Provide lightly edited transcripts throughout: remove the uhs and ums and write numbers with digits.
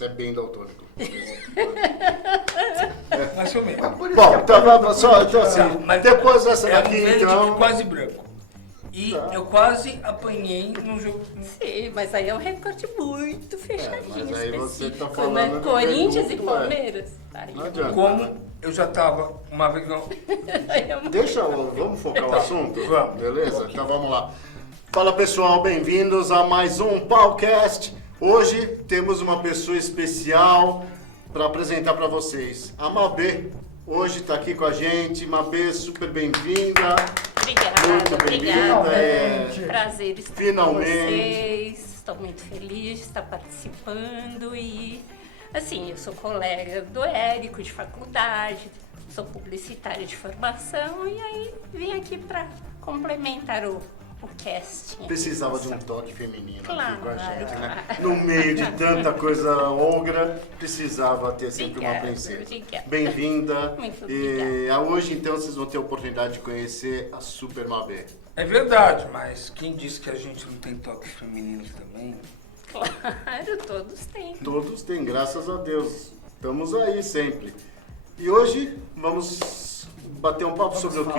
você é bem daltônico. Mais ou menos. Bom, então, então assim, Mas depois dessa é um daqui, verde então... quase branco. E Tá. eu quase apanhei num jogo. Sim, mas aí é um recorte muito fechadinho, mas aí você específico, tá falando né? do Corinthians produto, e Palmeiras. Aí Não adianta. Como eu já tava uma vez. Não, aí é uma- Vamos focar o assunto? Vamos. Beleza? Então vamos lá. Fala pessoal, bem-vindos a mais um Palcast. Hoje temos uma pessoa especial para apresentar para vocês. A Mabê, hoje está aqui com a gente. Mabê, super bem-vinda. Obrigada, Muito obrigada. bem-vinda. Prazer estar Finalmente. com vocês. Estou muito feliz de estar participando e, assim, eu sou colega do Érico de faculdade, sou publicitária de formação e aí vim aqui para complementar o casting. Precisava de um toque feminino aqui com a Claro. gente, né? No meio de tanta coisa ogra, precisava ter sempre uma Obrigada, princesa. obrigada. Bem-vinda. Muito E hoje, então, vocês vão ter a oportunidade de conhecer a Super Mabê. é verdade, mas quem disse que a gente não tem toques femininos também? Claro, todos têm. Todos têm, graças a Deus. Estamos aí sempre. E hoje vamos bater um papo sobre o quê?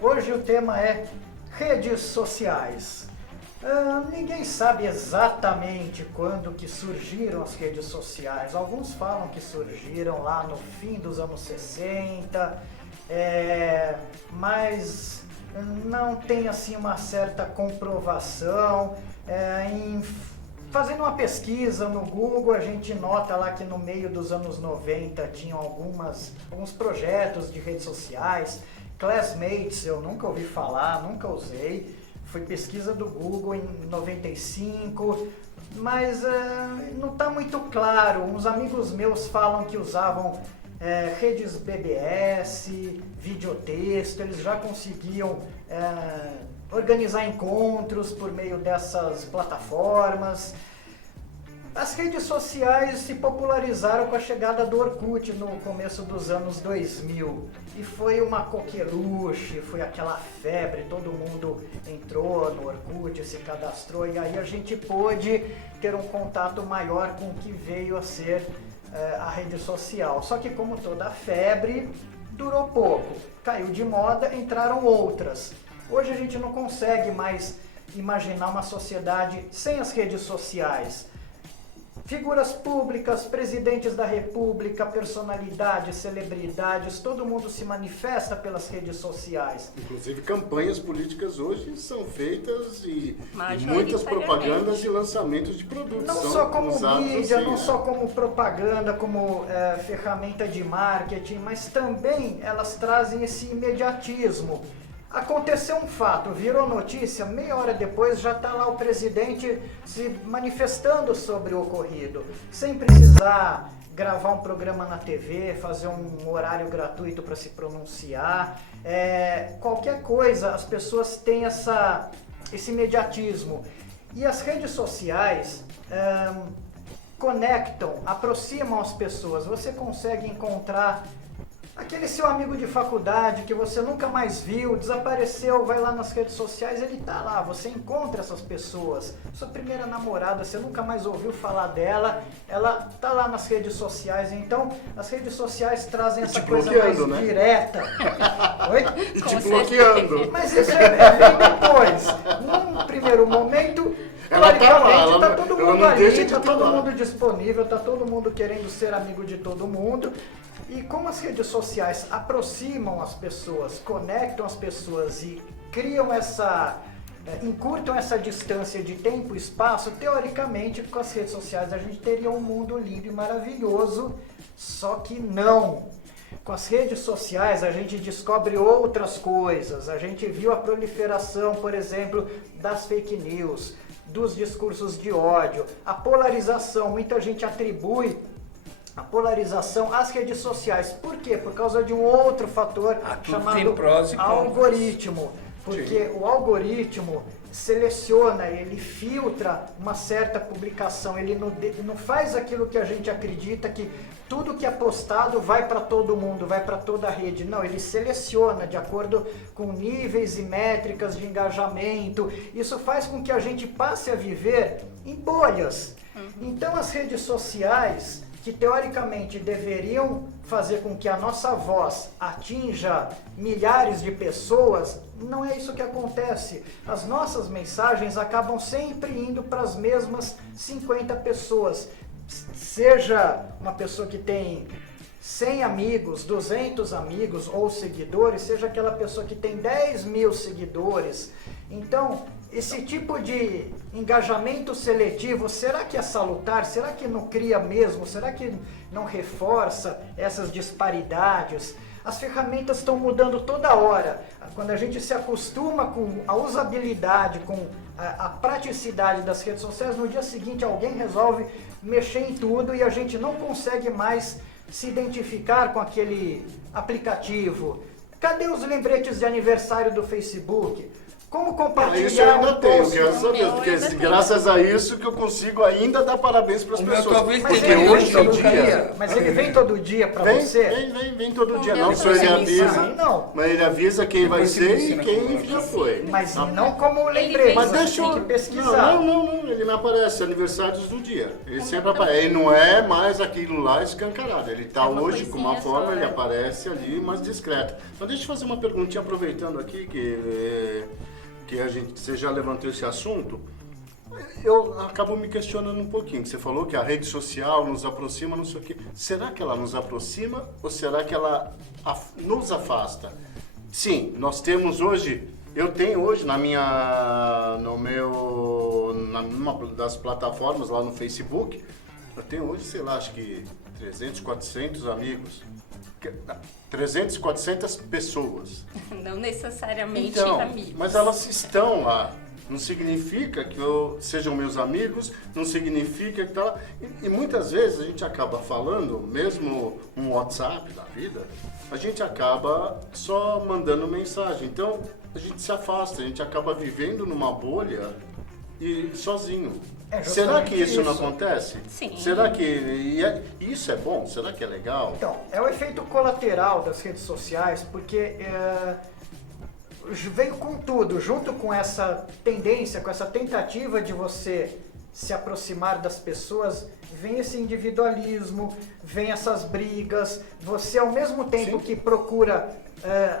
Hoje o tema é redes sociais. Ninguém sabe exatamente quando que surgiram as redes sociais. Alguns falam que surgiram lá no fim dos anos 60, mas não tem assim uma certa comprovação. Fazendo uma pesquisa no Google, a gente nota lá que no meio dos anos 90 tinham alguns projetos de redes sociais. Classmates, eu nunca ouvi falar, nunca usei. Foi pesquisa do Google em 95, mas não está muito claro. Uns amigos meus falam que usavam redes BBS, videotexto, eles já conseguiam organizar encontros por meio dessas plataformas. As redes sociais se popularizaram com a chegada do Orkut no começo dos anos 2000 e foi uma coqueluche, foi aquela febre, todo mundo entrou no Orkut, se cadastrou e aí a gente pôde ter um contato maior com o que veio a ser a rede social. Só que como toda febre, durou pouco, caiu de moda, entraram outras. Hoje a gente não consegue mais imaginar uma sociedade sem as redes sociais. Figuras públicas, presidentes da república, personalidades, celebridades, todo mundo se manifesta pelas redes sociais. Inclusive, campanhas políticas hoje são feitas e muitas Majoritariamente. propagandas e lançamentos de produtos. Não são só como usados mídia, assim, não né? só como propaganda, como ferramenta de marketing, mas também elas trazem esse imediatismo. Aconteceu um fato, virou notícia, meia hora depois já está lá o presidente se manifestando sobre o ocorrido, sem precisar gravar um programa na TV, fazer um horário gratuito para se pronunciar. Qualquer coisa, as pessoas têm esse imediatismo. E as redes sociais conectam, aproximam as pessoas. Você consegue encontrar aquele seu amigo de faculdade que você nunca mais viu, desapareceu, vai lá nas redes sociais, ele tá lá, você encontra essas pessoas. Sua primeira namorada, você nunca mais ouviu falar dela, ela tá lá nas redes sociais, então as redes sociais trazem essa coisa mais bloqueando, né? direta. Oi? E Com te certeza. bloqueando. Mas isso vem depois. Num primeiro momento, Ela tá lá, teoricamente, ela tá não- todo ela mundo não deixa ali, de tá tá todo lá. mundo disponível, tá todo mundo querendo ser amigo de todo mundo. E como as redes sociais aproximam as pessoas, conectam as pessoas e criam encurtam essa distância de tempo e espaço, teoricamente com as redes sociais a gente teria um mundo lindo e maravilhoso, só que não. Com as redes sociais a gente descobre outras coisas, a gente viu a proliferação, por exemplo, das fake news, dos discursos de ódio, a polarização, muita gente atribui a polarização às redes sociais. Por quê? Por causa de um outro fator Tudo tem chamado prós e contras. algoritmo. Porque o algoritmo seleciona, ele filtra uma certa publicação, ele não faz aquilo que a gente acredita que tudo que é postado vai para todo mundo, vai para toda a rede. Não, ele seleciona de acordo com níveis e métricas de engajamento. Isso faz com que a gente passe a viver em bolhas. Então as redes sociais, que teoricamente deveriam fazer com que a nossa voz atinja milhares de pessoas, não é isso que acontece. As nossas mensagens acabam sempre indo para as mesmas 50 pessoas. Seja uma pessoa que tem 100 amigos, 200 amigos ou seguidores, seja aquela pessoa que tem 10 mil seguidores. Então, esse tipo de engajamento seletivo, será que é salutar? Será que não cria mesmo? Será que não reforça essas disparidades? As ferramentas estão mudando toda hora. Quando a gente se acostuma com a usabilidade, com a praticidade das redes sociais, no dia seguinte alguém resolve mexer em tudo e a gente não consegue mais se identificar com aquele aplicativo. Cadê os lembretes de aniversário do Facebook? Como compartilhar Isso eu ainda tenho, post? graças a Deus, porque graças a isso que eu consigo ainda dar parabéns para as O meu pessoas. talvez Mas Porque ele hoje vem em todo dia... dia? Mas ele vem todo dia para você? Vem todo dia. meu Não, só ele também. avisa, Não. mas ele avisa quem vai Depois você ser me e ensina quem como já é. foi. Mas Tá? não como Ele lembrete, vem- Mas você deixa tem eu... que pesquisar. Não, ele não aparece, aniversários do dia. Ele sempre aparece. Ele não é mais aquilo lá escancarado. Ele está É uma hoje com uma coisinha forma, só, ele né? aparece ali mais discreto. Mas deixa eu fazer uma perguntinha aproveitando aqui você já levantou esse assunto. Eu acabo me questionando um pouquinho. Você falou que a rede social nos aproxima, não sei o quê. Será que ela nos aproxima ou será que ela nos afasta? Sim, nós temos hoje, eu tenho hoje numa das plataformas lá no Facebook, eu tenho hoje, sei lá, acho que 300, 400 amigos. 300, 400 pessoas. Não necessariamente Então, amigos. mas elas estão lá. Não significa que sejam meus amigos, não significa que tá lá. E muitas vezes a gente acaba falando, mesmo um WhatsApp da vida, a gente acaba só mandando mensagem. Então a gente se afasta, a gente acaba vivendo numa bolha e sozinho. É Será que justamente isso não isso. acontece? Sim. Será que isso é bom? Será que é legal? Então, é o efeito colateral das redes sociais, porque veio com tudo, junto com essa tendência, com essa tentativa de você se aproximar das pessoas, vem esse individualismo, vem essas brigas, você ao mesmo tempo Sim. que procura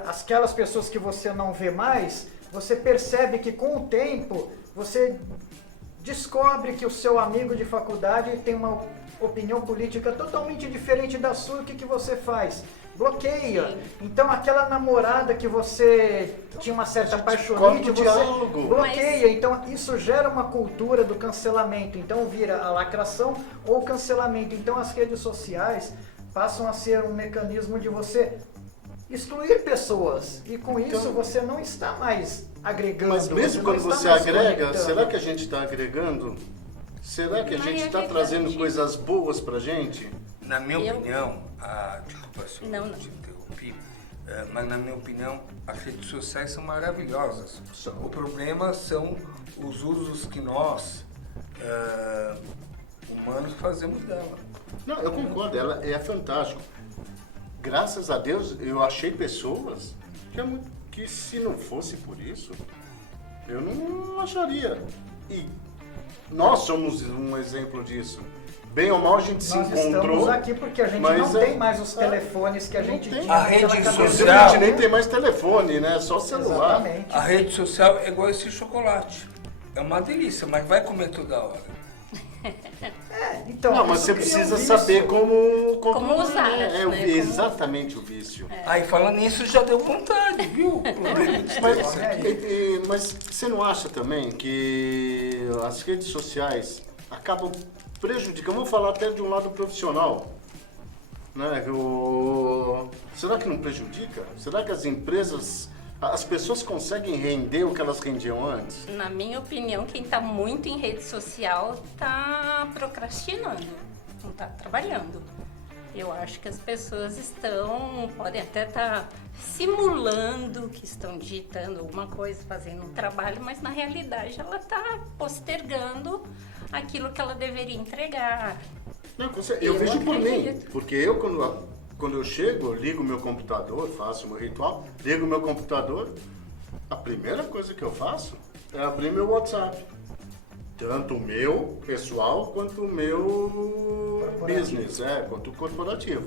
aquelas pessoas que você não vê mais, você percebe que com o tempo você descobre que o seu amigo de faculdade tem uma opinião política totalmente diferente da sua, o que você faz? Bloqueia. Sim. Então aquela namorada que você tinha uma certa paixonite, corta o você diálogo. bloqueia. Então isso gera uma cultura do cancelamento. Então vira a lacração ou o cancelamento. Então as redes sociais passam a ser um mecanismo de você excluir pessoas. E com isso Então- você não está mais agregando. Mas mesmo não quando está você mais agrega, conectando. será que a gente está agregando? Será que a Não, gente é está verdade. trazendo coisas boas pra gente? Na minha Eu- opinião, desculpa se eu Não. te interrompi, mas na minha opinião, as redes sociais são maravilhosas. São. O problema são os usos que nós, humanos, fazemos dela. Não, eu concordo, ela é fantástico. Graças a Deus eu achei pessoas que se não fosse por isso, eu não acharia. E nós somos um exemplo disso. Bem ou mal a gente se Nós encontrou. estamos aqui porque a gente mas não é- tem mais os telefones que a não gente tem. tinha. A naquela rede cabeça. Inclusive, social- a gente nem tem mais telefone, né? Só celular. Exatamente. A rede social é igual esse chocolate. É uma delícia, mas vai comer toda hora. Então, Não, mas isso você cria um precisa vício. saber como usar, é, né? exatamente o vício. Aí falando nisso já deu vontade, viu? Mas você não acha também que as redes sociais acabam prejudicando? Vamos falar até de um lado profissional. Né? Será que não prejudica? Será que as empresas, as pessoas conseguem render o que elas rendiam antes? Na minha opinião, quem está muito em rede social está procrastinando, não está trabalhando. Eu acho que as pessoas podem até estar simulando que estão digitando alguma coisa, fazendo um trabalho, mas na realidade ela está postergando aquilo que ela deveria entregar. Não, eu vejo por mim, acredito. porque eu quando eu chego, eu ligo o meu computador, faço o meu ritual, ligo o meu computador, a primeira coisa que eu faço é abrir meu WhatsApp. Tanto o meu pessoal quanto o meu business, quanto o corporativo.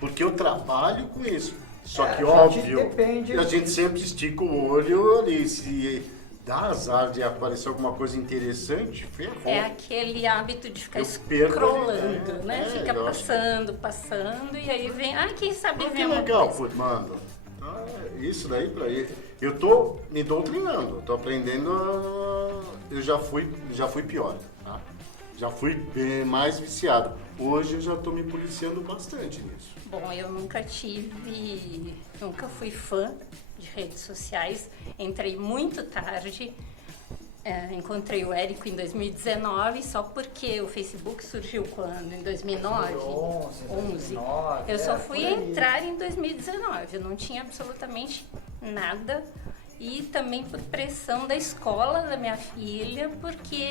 Porque eu trabalho com isso. Só que, óbvio, a gente sempre estica o olho ali. Se dá azar de aparecer alguma coisa interessante, ferrou. É aquele hábito de ficar Eu perco scrollando, ali, né? Fica eu acho passando, e aí vem, quem sabe que vem uma legal, coisa. Furmando. Isso daí pra ele. Eu tô me doutrinando, tô aprendendo. Eu já fui pior, tá? Já fui bem mais viciado. Hoje eu já tô me policiando bastante nisso. Bom, eu nunca fui fã de redes sociais. Entrei muito tarde. Encontrei o Érico em 2019, só porque o Facebook surgiu quando? Em 2009? 2011. Eu só fui entrar em 2019, eu não tinha absolutamente nada. E também por pressão da escola da minha filha, porque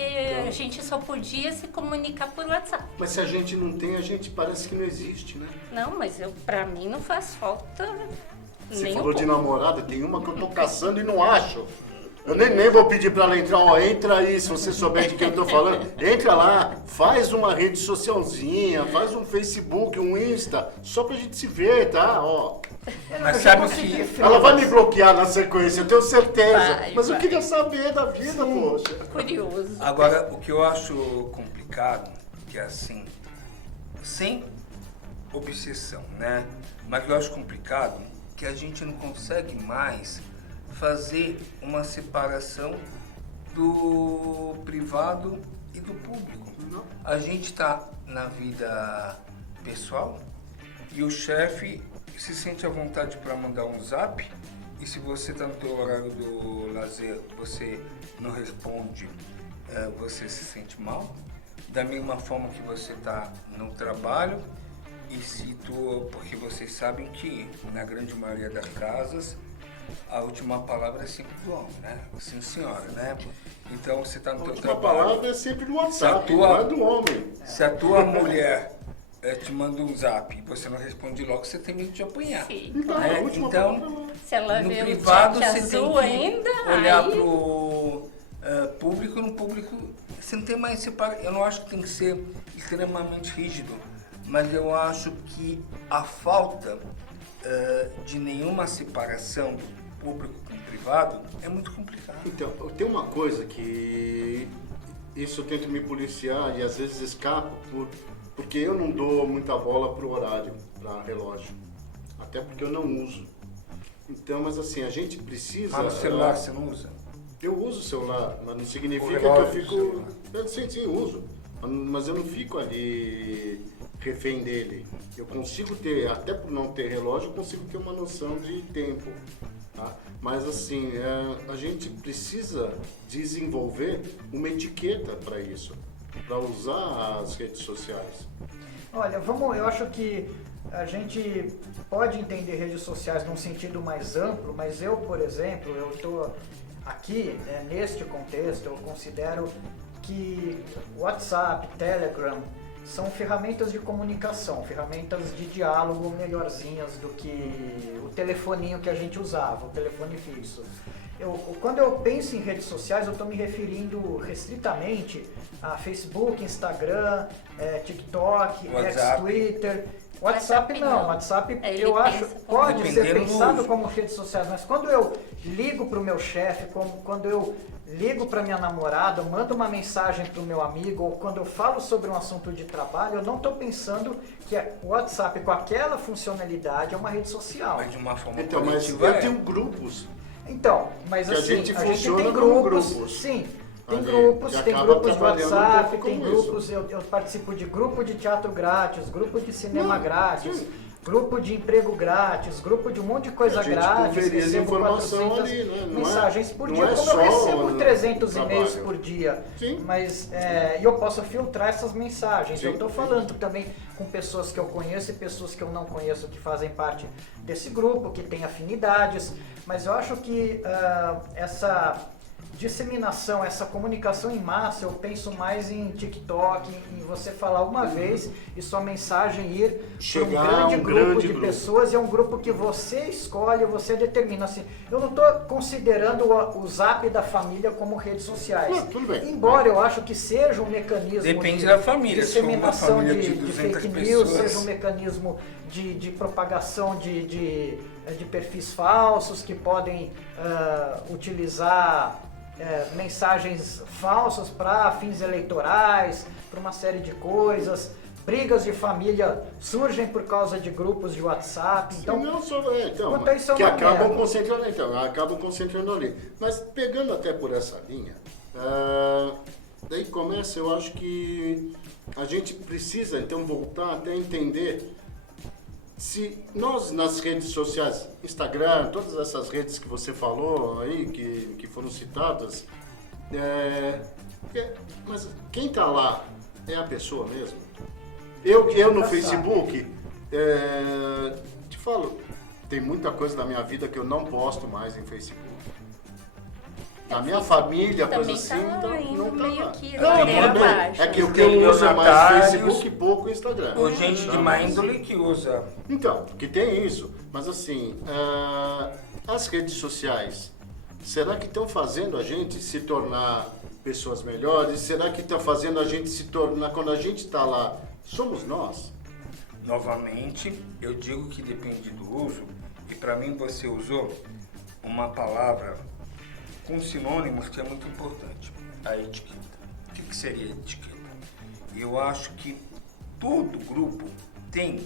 a gente só podia se comunicar por WhatsApp. Mas se a gente não tem, a gente parece que não existe, né? Não, mas pra mim não faz falta Você nem falou um de pouco. namorada, tem uma que eu tô caçando e não acho. Eu nem vou pedir pra ela entrar, entra aí, se você souber de quem eu tô falando. Entra lá, faz uma rede socialzinha, faz um Facebook, um Insta, só pra gente se ver, tá? Mas sabe que Ela vai me bloquear na sequência, eu tenho certeza. Mas eu vai. queria saber da vida, poxa. Curioso. agora o que eu acho complicado, que é assim, sem obsessão, né? Mas eu acho complicado que a gente não consegue mais fazer uma separação do privado e do público. A gente está na vida pessoal e o chefe se sente à vontade para mandar um zap, e se você está no teu horário do lazer, você não responde, você se sente mal. Da mesma forma que você está no trabalho, porque vocês sabem que na grande maioria das casas a última palavra é sempre do homem, né? Sim, senhora, né? Então você está no A teu última trabalho. palavra é sempre no WhatsApp, Se a tua- não é do homem. Se a tua mulher te manda um zap e você não responde logo, você tem medo de apanhar. Sim. Então, né? a última Então, palavra Se ela no vê o privado chat você tem azul que ainda, olhar aí pro público. No público você não tem mais separação. Eu não acho que tem que ser extremamente rígido, mas eu acho que a falta de nenhuma separação do público com o privado é muito complicado. Então, tem uma coisa que isso eu tento me policiar e às vezes escapo porque eu não dou muita bola pro horário, para relógio. Até porque eu não uso. Então, mas assim, a gente precisa... Mas no celular você não usa? Eu uso o celular, mas não significa O que eu relógio fico... do celular. Sim, uso. Mas eu não fico ali refém dele. Eu consigo ter, até por não ter relógio, eu consigo ter uma noção de tempo. Tá? Mas assim, a gente precisa desenvolver uma etiqueta para isso, para usar as redes sociais. Olha, eu acho que a gente pode entender redes sociais num sentido mais amplo, mas eu, por exemplo, eu estou aqui, né, neste contexto, eu considero que WhatsApp, Telegram são ferramentas de comunicação, ferramentas de diálogo melhorzinhas do que o telefoninho que a gente usava, o telefone fixo. Quando eu penso em redes sociais, eu estou me referindo restritamente a Facebook, Instagram, TikTok, WhatsApp. Twitter. WhatsApp não, WhatsApp Ele eu acho pensa pode ser Dependendo do pensado uso. como redes sociais, mas quando eu ligo para o meu chefe, quando eu ligo para minha namorada, eu mando uma mensagem para o meu amigo, ou quando eu falo sobre um assunto de trabalho, eu não estou pensando que o WhatsApp com aquela funcionalidade é uma rede social. Mas de uma forma Então, mas coletiva eu tenho grupos. Então, mas Que a assim, gente funciona tem como grupos, grupos. sim, tem Ali, grupos, que tem acaba grupos de trabalhando um WhatsApp, pouco tem com grupos, eu participo de grupo de teatro grátis, grupo de cinema Não, grátis, sim. grupo de emprego grátis, grupo de um monte de coisa A gente grátis, conferia as recebo informação 400 ali, né? Não é- mensagens por não dia, é como eu só recebo o 300 trabalho. e-mails por dia, Sim. mas e eu posso filtrar essas mensagens. Sim. Eu estou falando também com pessoas que eu conheço e pessoas que eu não conheço que fazem parte desse grupo, que têm afinidades, mas eu acho que essa disseminação, essa comunicação em massa, eu penso mais em TikTok, em você falar uma vez e sua mensagem ir para Chegar um grande a um grupo grande de grupo. pessoas, e é um grupo que você escolhe, você determina. Assim, eu não estou considerando o Zap da família como redes sociais. Não, tudo bem. Embora eu acho que seja um mecanismo Depende de da família. Se for uma disseminação família de de 200 fake news, pessoas, seja um mecanismo de propagação de perfis falsos que podem utilizar mensagens falsas para fins eleitorais, para uma série de coisas. Brigas de família surgem por causa de grupos de WhatsApp. Então, quanto a isso, é que uma acabam merda. concentrando, acabam concentrando ali. Mas pegando até por essa linha, daí começa, eu acho que a gente precisa então voltar até entender se nós nas redes sociais, Instagram, todas essas redes que você falou aí, que foram citadas, mas quem está lá é a pessoa mesmo? Eu no Facebook, te falo, tem muita coisa da minha vida que eu não posto mais em Facebook. Na minha família, coisa Também assim, tá indo não tá meio lá. que Não, ladeira tudo bem. abaixo. É que o que Tem eu uso é mais donatários, Facebook e pouco Instagram. ou gente de Então, má índole que usa. então, que tem isso. Mas assim, as redes sociais, será que estão fazendo a gente se tornar pessoas melhores? Será que estão fazendo a gente se tornar, quando a gente está lá, somos nós? Novamente, eu digo que depende do uso, e para mim você usou uma palavra com sinônimos que é muito importante, a etiqueta. O que seria etiqueta? Eu acho que todo grupo tem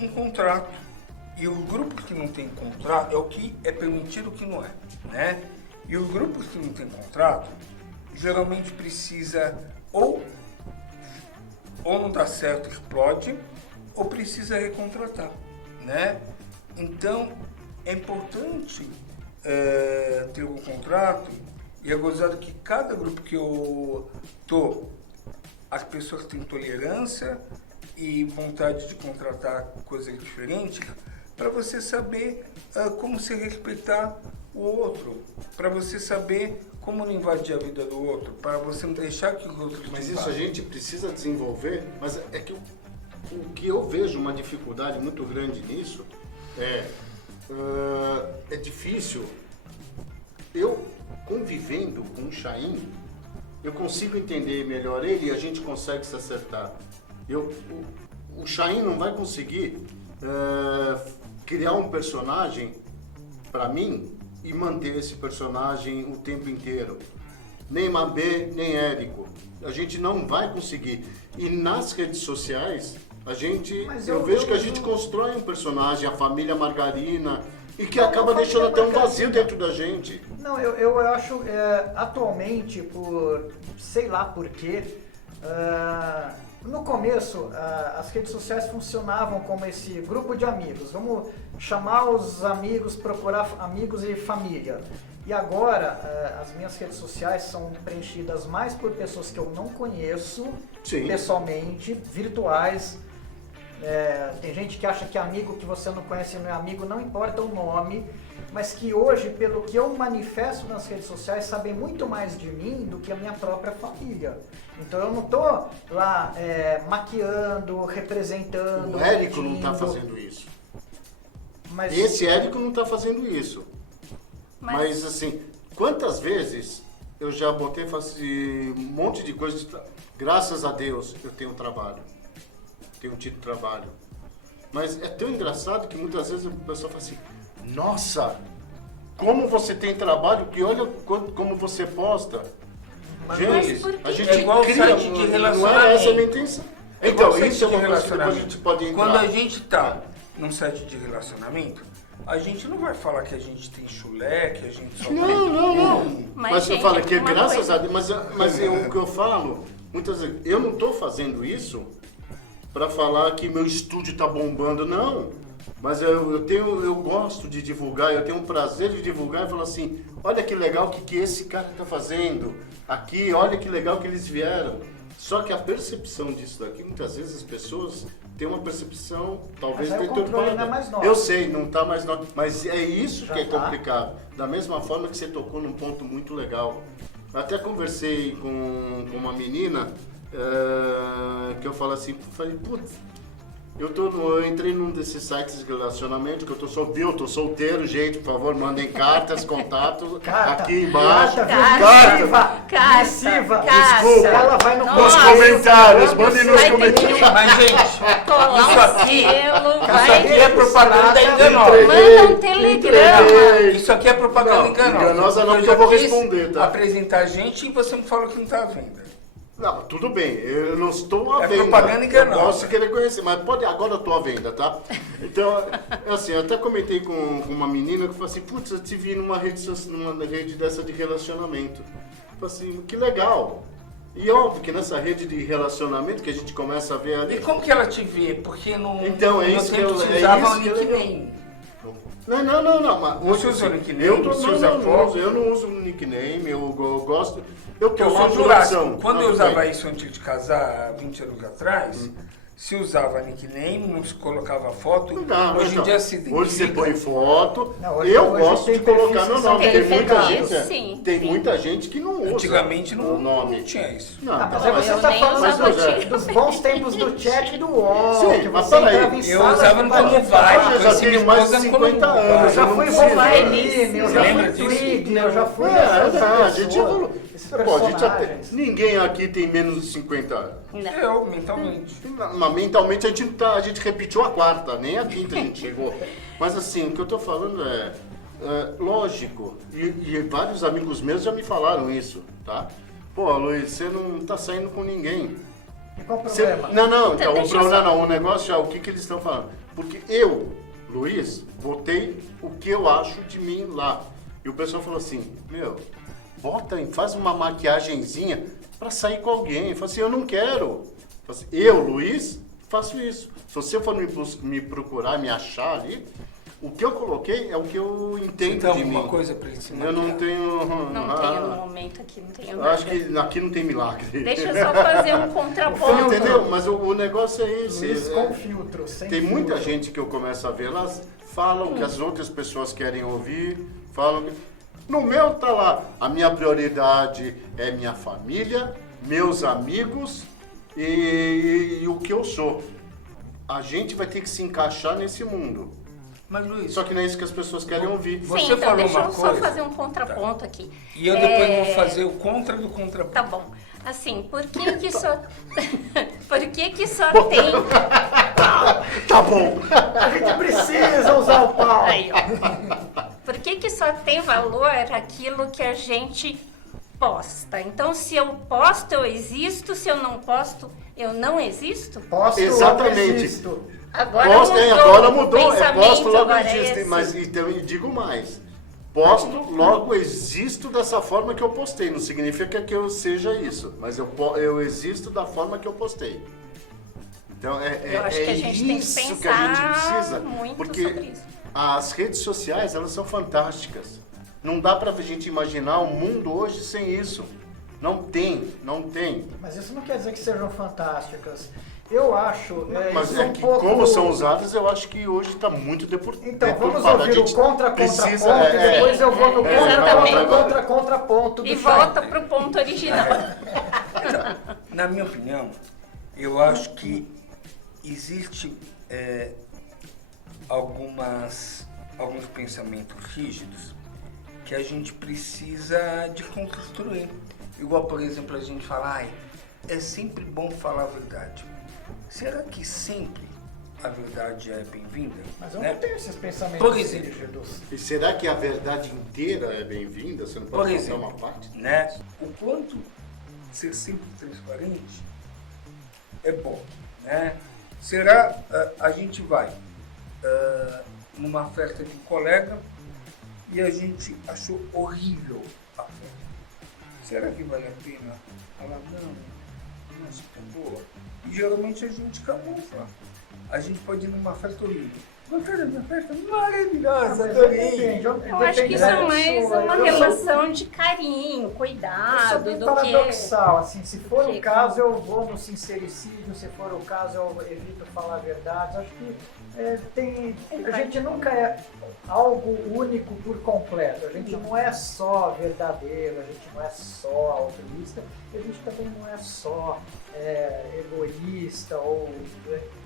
um contrato, e os grupos que não têm contrato é o que é permitido e o que não é, né? E os grupos que não têm contrato, geralmente precisa ou não dá certo, explode, ou precisa recontratar, né? Então, é importante ter um contrato, e é gozado que cada grupo que eu tô, as pessoas têm tolerância e vontade de contratar coisas diferentes, para você saber como se respeitar o outro, para você saber como não invadir a vida do outro, para você não deixar que os outros Mas te isso a invadam. gente precisa desenvolver, mas é que o que eu vejo uma dificuldade muito grande nisso é difícil. Eu, convivendo com o Chaim, eu consigo entender melhor ele e a gente consegue se acertar. O Chaim não vai conseguir criar um personagem para mim e manter esse personagem o tempo inteiro. Nem Mabê, nem Érico. A gente não vai conseguir. E nas redes sociais, eu vejo que a gente constrói um personagem, a família Margarina, e que acaba deixando até um vazio dentro da gente. Não, eu acho, atualmente, por sei lá por quê, no começo as redes sociais funcionavam como esse grupo de amigos. Vamos chamar os amigos, procurar amigos e família. E agora as minhas redes sociais são preenchidas mais por pessoas que eu não conheço, Sim. pessoalmente, virtuais. Tem gente que acha que amigo que você não conhece não é amigo, não importa o nome, mas que hoje, pelo que eu manifesto nas redes sociais, sabem muito mais de mim do que a minha própria família. Então eu não estou lá maquiando, representando. O Érico não mentindo, está fazendo isso. Mas Esse Érico não está fazendo isso. Mas- Mas assim, quantas vezes eu já botei, fazer um monte de coisa. Graças a Deus eu tenho trabalho. Tenho tido trabalho. Mas é tão engraçado que muitas vezes o pessoal fala assim, nossa, como você tem trabalho, que olha como você posta. Mas Gente, por quê? a gente É igual cria, site de não era relacionamento. essa a minha intenção. É igual Então, site isso é de uma coisa que depois a relacionamento. gente pode entrar. Quando a gente tá num site de relacionamento, a gente não vai falar que a gente tem chulé, que a gente só tem... Não. Mas eu gente, falo que uma graças coisa- a Deus, mas o que eu falo, muitas vezes, eu não estou fazendo isso para falar que meu estúdio está bombando, não. Mas eu gosto de divulgar, eu tenho um prazer de divulgar e falar assim, olha que legal que esse cara está fazendo aqui, olha que legal que eles vieram. Só que a percepção disso daqui, muitas vezes as pessoas têm uma percepção talvez Mas aí o controle deturpada. não é mais nosso. Eu sei, não está mais nosso, mas é isso Já que é tá. complicado. Da mesma forma que você tocou num ponto muito legal. Eu até conversei com uma menina que eu falo assim, putz, eu entrei num desses sites de relacionamento que eu tô solteiro, gente, por favor, mandem cartas, contatos aqui embaixo. Missiva. Desculpa. Ela vai no Nos Nossa. comentários, mandem nos Vai ter comentários. que Mas, gente, colar um selo, isso vai aqui é propaganda enganosa. manda um telegrama. Isso aqui é propaganda Não, enganosa. enganosa não, porque já eu vou quis responder, tá? apresentar a gente e você me falou que não está à venda. Não, tudo bem, eu não estou à É venda. propaganda enganosa. Eu posso querer conhecer, mas agora eu estou à venda, tá? Então, assim, eu até comentei com uma menina que falou assim, putz, eu te vi numa rede dessa de relacionamento. Eu falei assim, que legal. E óbvio que nessa rede de relacionamento que a gente começa a ver ali... E como que ela te vê? Porque no, Então, é no isso que tempo eu- se é usava isso o que eu- nickname. Não, mas Você hoje, usa o assim, nickname? eu Você usa foto? eu não uso nickname, eu gosto... Eu Porque eu tô sou na jurássico. geração, Quando eu tudo usava bem. isso antes de casar, 20 anos atrás, se usava nickname, não se colocava foto. Não, Hoje em então, dia se identifica. hoje você põe foto, Não, hoje eu tem gosto de perfis colocar que meu são nome. Tem muita verificados. gente, Sim, tem sim. muita gente que não usa Antigamente o não nome. tinha isso. Não, Ah, mas não, aí você eu está nem falando usava dos bons tempos do chat e do UOL. Sim, que mas você peraí, entrava em eu salas usava de no Como bate-papo. Vai, eu já conheci tenho minha mais de esposa 50 como anos. vai. Eu já eu não fui preciso. Wolverine, eu já Lembra fui disso? Twig, eu já fui É, essas a gente pessoas, evolui. esses Pô, a gente já tem- personagens. ninguém aqui tem menos de 50 anos. Não. Eu, mentalmente. Mas mentalmente a gente repetiu a quarta, nem a quinta a gente chegou. Mas assim, o que eu tô falando é lógico, e vários amigos meus já me falaram isso, tá? Pô, Luiz, você não tá saindo com ninguém. E qual o Você- problema? Não, Então, o deixa eu problema só- não, o negócio é o que eles estão falando. Porque eu, Luiz, botei o que eu acho de mim lá. E o pessoal falou assim, faz uma maquiagenzinha pra sair com alguém. Eu falei assim, eu não quero. Eu, falei assim, eu, Luiz, faço isso. Se você for me procurar, me achar ali, o que eu coloquei é o que eu Você entendo tem de alguma mim. coisa pra ele se Eu maquiar? não tenho... Não tenho no momento aqui, não tenho eu nada. acho que aqui não tem milagre. Deixa eu só fazer um contraponto. Entendeu? Mas o negócio é esse. Luiz é- com filtro, sem tem filtro. muita gente que eu começo a ver, elas falam que as outras pessoas querem ouvir, falam que... No meu tá lá, a minha prioridade é minha família, meus amigos e o que eu sou. A gente vai ter que se encaixar nesse mundo. Mas, Luiz, Só que não é isso que as pessoas querem ouvir. Sim, Você então falou deixa uma eu só coisa. fazer um contraponto aqui. e eu depois vou fazer o contra do contraponto. Tá bom. Assim, por que que só... por que que só tem... Tá bom. A gente precisa usar o pau. Aí, ó. Por que que só tem valor aquilo que a gente posta? Então, se eu posto, eu existo. Se eu não posto, eu não existo? Posto, Exatamente. logo existo. Agora Posto, mudou. agora o mudou, pensamento posto logo agora é existe, esse. mas então, e digo mais. Posto, logo existo dessa forma que eu postei. Não significa que eu seja isso, mas eu existo da forma que eu postei. Então Eu acho que a gente tem que isso que a gente pensar precisa. muito Porque sobre isso. as redes sociais, elas são fantásticas. Não dá pra gente imaginar o mundo hoje sem isso. Não tem. Mas isso não quer dizer que sejam fantásticas. Eu acho. Mas isso é um que pouco... como são usadas, eu acho que hoje está muito Então, vamos deturpado. A ouvir o gente contraponto precisa, e depois eu vou no Exatamente. contraponto do E chat. volta pro ponto original. Na minha opinião, eu acho que existe alguns pensamentos rígidos que a gente precisa de construir. Igual, por exemplo, a gente fala, é sempre bom falar a verdade. Será que sempre a verdade é bem-vinda? Mas eu né? não tenho esses pensamentos Por exemplo, rígidos. E será que a verdade inteira é bem-vinda? Você não Por pode contar exemplo, uma parte? né? O quanto ser sempre transparente é bom, né? Será a gente vai numa festa de um colega e a gente achou horrível a festa. Será que vale a pena falar não, nossa, que boa? E geralmente a gente camufla. A gente pode ir numa festa horrível. Gostou da festa? Maravilhosa, Mas adorei. depende, Eu acho que isso da é mais pessoa. uma Eu sou- relação de carinho, Eu sou cuidado, bem do que... paradoxal, assim, se for que- o caso eu vou no sincericídio, se for o caso eu evito falar verdades. Acho que a gente nunca é algo único por completo, a gente não é só verdadeiro, a gente não é só altruísta, a gente também não é só egoísta ou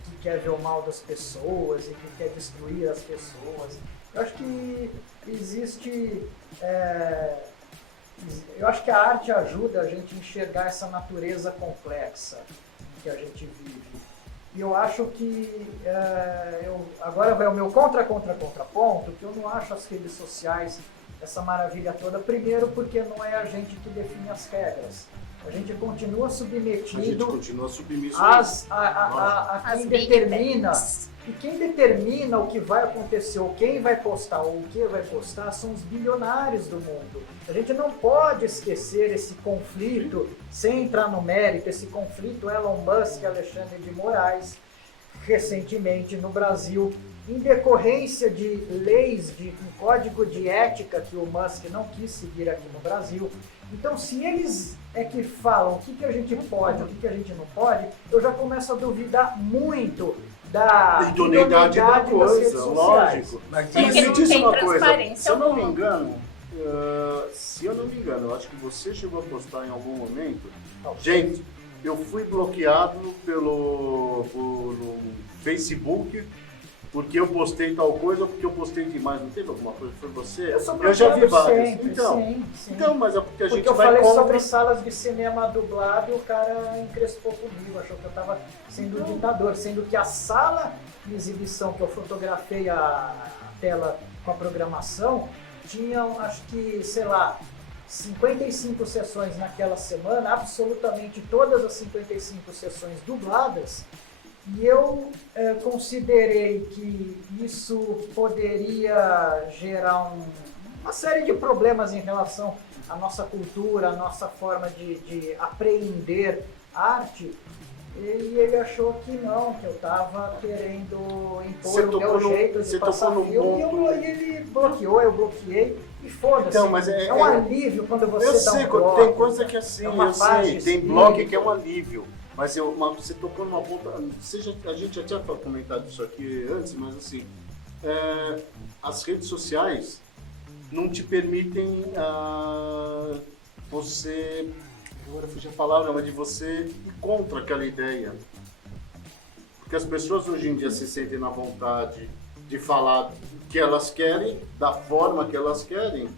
que quer ver o mal das pessoas e que quer destruir as pessoas. Eu acho que existe... Eu acho que a arte ajuda a gente a enxergar essa natureza complexa que a gente vive. E eu acho que, agora vai o meu contraponto, que eu não acho as redes sociais essa maravilha toda. Primeiro porque não é a gente que define as regras. A gente continua submetido A gente continua submisso. a As quem big determina. bangs. E quem determina o que vai acontecer, ou quem vai postar, ou o que vai postar, são os bilionários do mundo. A gente não pode esquecer esse conflito, sem entrar no mérito, esse conflito Elon Musk e Alexandre de Moraes, recentemente no Brasil, em decorrência de leis, de um código de ética que o Musk não quis seguir aqui no Brasil. Então, se eles é que falam o que a gente pode, o que a gente não pode, eu já começo a duvidar muito da Idoneidade da das redes coisa, sociais. lógico. Mas Porque Mas me não diz tem uma coisa, transparência se eu não me alguma. engano, eu acho que você chegou a postar em algum momento. Gente, eu fui bloqueado pelo Facebook porque eu postei tal coisa ou porque eu postei demais. Não teve alguma coisa? Foi você? Eu sou Eu já vi bloqueado várias. sempre, Então, sim. então, mas é porque a Porque gente eu vai falei contra. sobre salas de cinema dublado e o cara encrespou comigo, achou que eu estava sendo ditador, sendo que a sala de exibição que eu fotografei a tela com a programação tinham, acho que, sei lá, 55 sessões naquela semana, absolutamente todas as 55 sessões dubladas, e eu considerei que isso poderia gerar uma série de problemas em relação à nossa cultura, à nossa forma de apreender arte, e ele achou que não, que eu estava querendo Você impor o meu tocou jeito você de passar tocou no filme, ponto. e ele bloqueou, eu bloqueei, e foda-se. Então, mas é um alívio quando você Eu dá sei, um quando bloco. tem coisa que é assim, É uma eu paz sei, de tem espírito. blog que é um alívio. Mas você tocou numa ponta. A gente já tinha comentado isso aqui antes, mas assim, as redes sociais não te permitem você. Agora fugiu a palavra, mas de você ir contra aquela ideia. Porque as pessoas hoje em dia se sentem na vontade de falar o que elas querem, da forma que elas querem,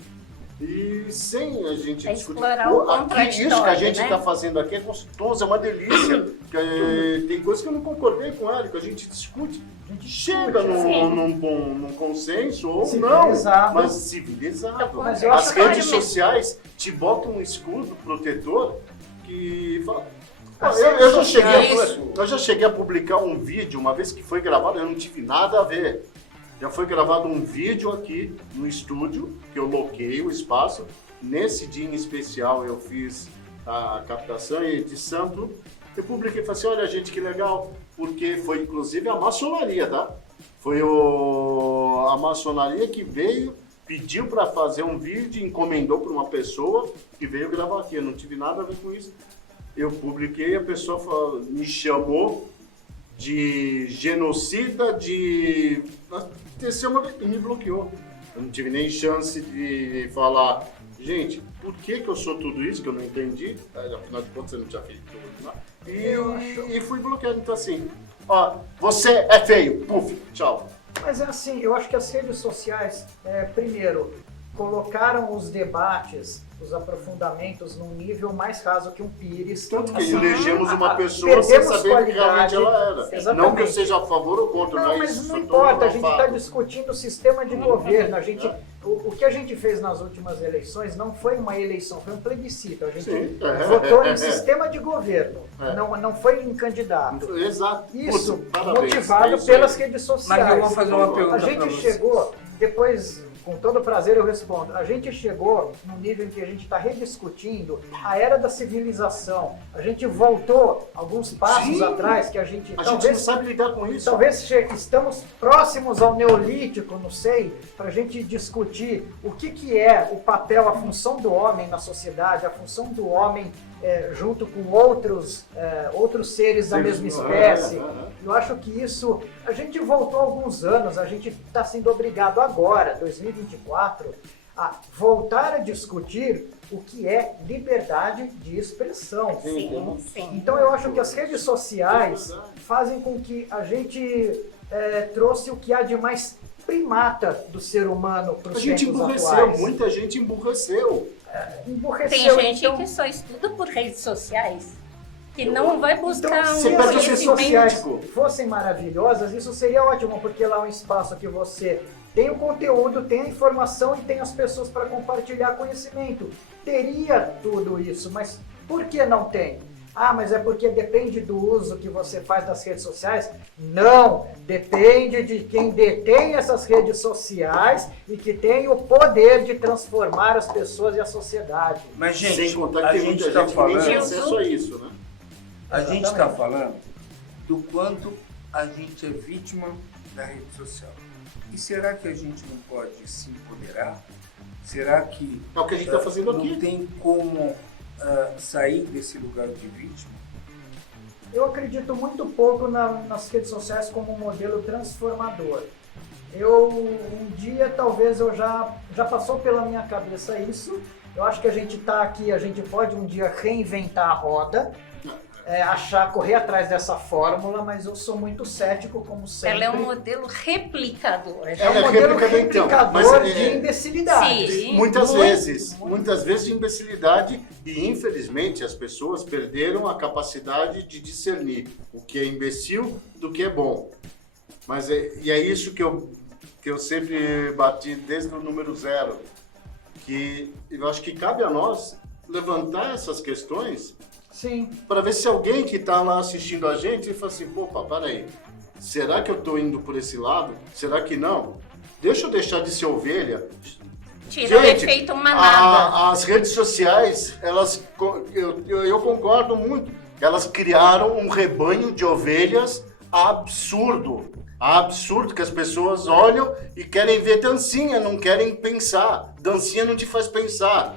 e sem a gente discutir. explorar o Aqui, isso que a gente contraditório, está né? fazendo aqui é gostoso, é uma delícia. Tem coisas que eu não concordei com ela, que a gente discute. A gente chega num consenso ou não, Civilizado. mas civilizado. Mas eu As acho redes que- sociais te botam um escudo protetor que fala. As Eu redes já sociais- eu já cheguei a publicar um vídeo, uma vez que foi gravado, eu não tive nada a ver. Já foi gravado um vídeo aqui no estúdio, que eu loquei o espaço. Nesse dia em especial eu fiz a captação e edição, tudo. Eu publiquei e falei assim, olha gente, que legal, porque foi inclusive a maçonaria, tá? Foi a maçonaria que veio, pediu para fazer um vídeo, encomendou para uma pessoa que veio gravar aqui. Eu não tive nada a ver com isso. Eu publiquei, a pessoa me chamou de genocida, e me bloqueou. Eu não tive nem chance de falar, gente, por que eu sou tudo isso que eu não entendi? Afinal de contas, você não tinha feito tudo, né? E fui bloqueado. Então assim, ó, você é feio, puf, tchau. Mas é assim, eu acho que as redes sociais, primeiro, colocaram os debates, os aprofundamentos num nível mais raso que um Pires. Tanto que Assim, elegemos uma pessoa sem perdemos saber o que realmente qualidade. ela era. Exatamente. Não que eu seja a favor ou contra, Não, mas isso não eu tô importa, a gente está fato. discutindo o sistema de governo. O que a gente fez nas últimas eleições não foi uma eleição, foi um plebiscito. A gente Sim. votou em sistema de governo, É. não foi em candidato. Exato. Isso, Puta, parabéns. motivado É isso aí. pelas redes sociais. Mas eu vou fazer uma pergunta A pra gente você. chegou, depois, Com todo prazer eu respondo. A gente chegou num nível em que a gente está rediscutindo a era da civilização. A gente voltou alguns passos Sim. atrás que a gente A gente não sabe lidar com isso. talvez estamos próximos ao neolítico, não sei, para a gente discutir o que é o papel, a função do homem na sociedade, a função do homem junto com outros seres da mesma espécie. Eu acho que isso, a gente voltou alguns anos, a gente está sendo obrigado agora, 2024, a voltar a discutir o que é liberdade de expressão. Sim, sim. Então eu acho que as redes sociais fazem com que a gente trouxe o que há de mais primata do ser humano para A os gente tempos emburreceu, atuais. muita gente emburreceu. Emburreceu, Tem gente então, que só estuda por redes sociais, que não vai buscar então, um se as redes conhecimento. sociais fossem maravilhosas, isso seria ótimo, porque lá é um espaço que você tem o conteúdo, tem a informação e tem as pessoas para compartilhar conhecimento. Teria tudo isso, mas por que não tem? Ah, mas é porque depende do uso que você faz das redes sociais? Não! Depende de quem detém essas redes sociais e que tem o poder de transformar as pessoas e a sociedade. Mas, gente, Sem contar a que tem gente muita está gente que nem tem falando... acesso a isso, né? A gente está falando do quanto a gente é vítima da rede social. E será que a gente não pode se empoderar? Será que É o que a gente está fazendo não aqui. tem como sair desse lugar de vítima? Eu acredito muito pouco nas redes sociais como um modelo transformador. Um dia, talvez eu já passou pela minha cabeça isso. Eu acho que a gente está aqui, a gente pode um dia reinventar a roda, correr atrás dessa fórmula, mas eu sou muito cético, como sempre. Ela é um modelo replicador. Ela é um modelo replicador, então, mas replicador de imbecilidade. Sim. Muitas Muito, vezes muito. de imbecilidade, e infelizmente as pessoas perderam a capacidade de discernir o que é imbecil do que é bom. Mas é isso que eu sempre bati desde o número 0, que eu acho que cabe a nós levantar essas questões Sim. para ver se alguém que está lá assistindo a gente fala assim, opa, peraí, será que eu estou indo por esse lado? Será que não? Deixa eu deixar de ser ovelha. Tira o efeito manada. As redes sociais, eu concordo muito, elas criaram um rebanho de ovelhas absurdo. Absurdo, que as pessoas olham e querem ver dancinha, não querem pensar. Dancinha não te faz pensar.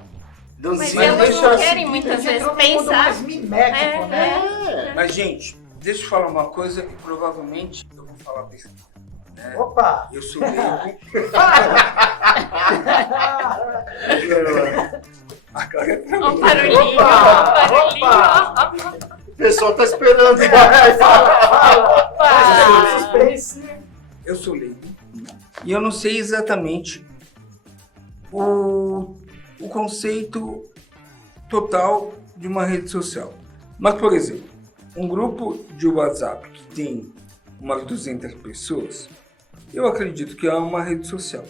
Mas Dancinha elas deixa não assim, querem muitas A gente vezes entrou num mundo pensar. mais mimético, né? Mas, gente, deixa eu falar uma coisa que provavelmente eu vou falar besteira. Né? Opa! Eu sou leigo. Agora tá Ó, o barulhinho, Opa! ó, o barulhinho, Opa! ó. O pessoal tá esperando. Suspense. Eu sou leigo. E eu não sei exatamente o conceito total de uma rede social. Mas, por exemplo, um grupo de WhatsApp que tem umas 200 pessoas, eu acredito que é uma rede social.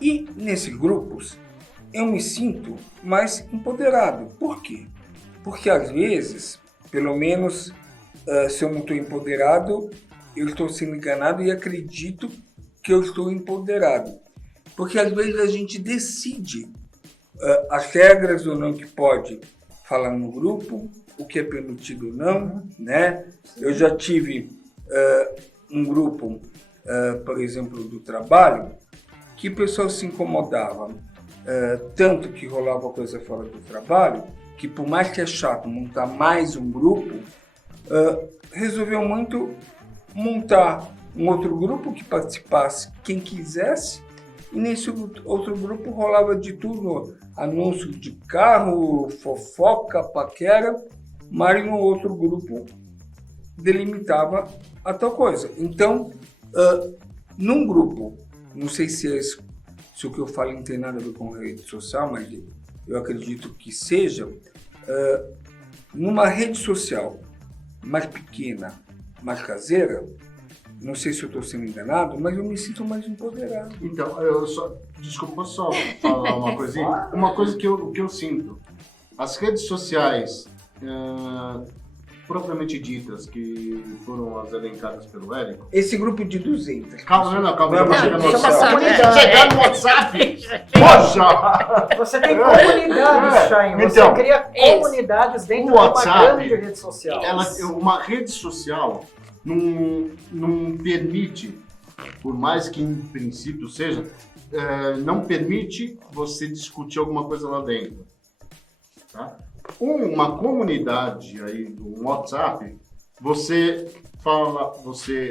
E nesses grupos eu me sinto mais empoderado. Por quê? Porque às vezes, pelo menos se eu não estou empoderado, eu estou sendo enganado e acredito que eu estou empoderado. Porque às vezes a gente decide as regras ou não que pode falar no grupo, o que é permitido ou não, né? Eu já tive um grupo, por exemplo, do trabalho, que o pessoal se incomodava tanto que rolava coisa fora do trabalho, que por mais que é chato montar mais um grupo, resolveu muito montar um outro grupo que participasse quem quisesse, e nesse outro grupo rolava de tudo, anúncio de carro, fofoca, paquera, mas no outro grupo delimitava a tal coisa. Então, num grupo, não sei se o que eu falo não tem nada a ver com rede social, mas eu acredito que seja, numa rede social mais pequena, mais caseira, não sei se eu estou sendo enganado, mas eu me sinto mais empoderado. Então, desculpa, posso só falar uma coisinha? Uma coisa que eu sinto. As redes sociais propriamente ditas, que foram as elencadas pelo Érico. Esse grupo de 200. Calma, calma. Não, Chega no deixa eu WhatsApp. comunidade. Chegar no WhatsApp. Poxa! Você tem comunidades, Chain. Você Então, cria comunidades dentro o de uma WhatsApp, grande rede social. Uma rede social não permite, por mais que em princípio seja, não permite você discutir alguma coisa lá dentro. Tá? Uma comunidade aí do WhatsApp, você fala,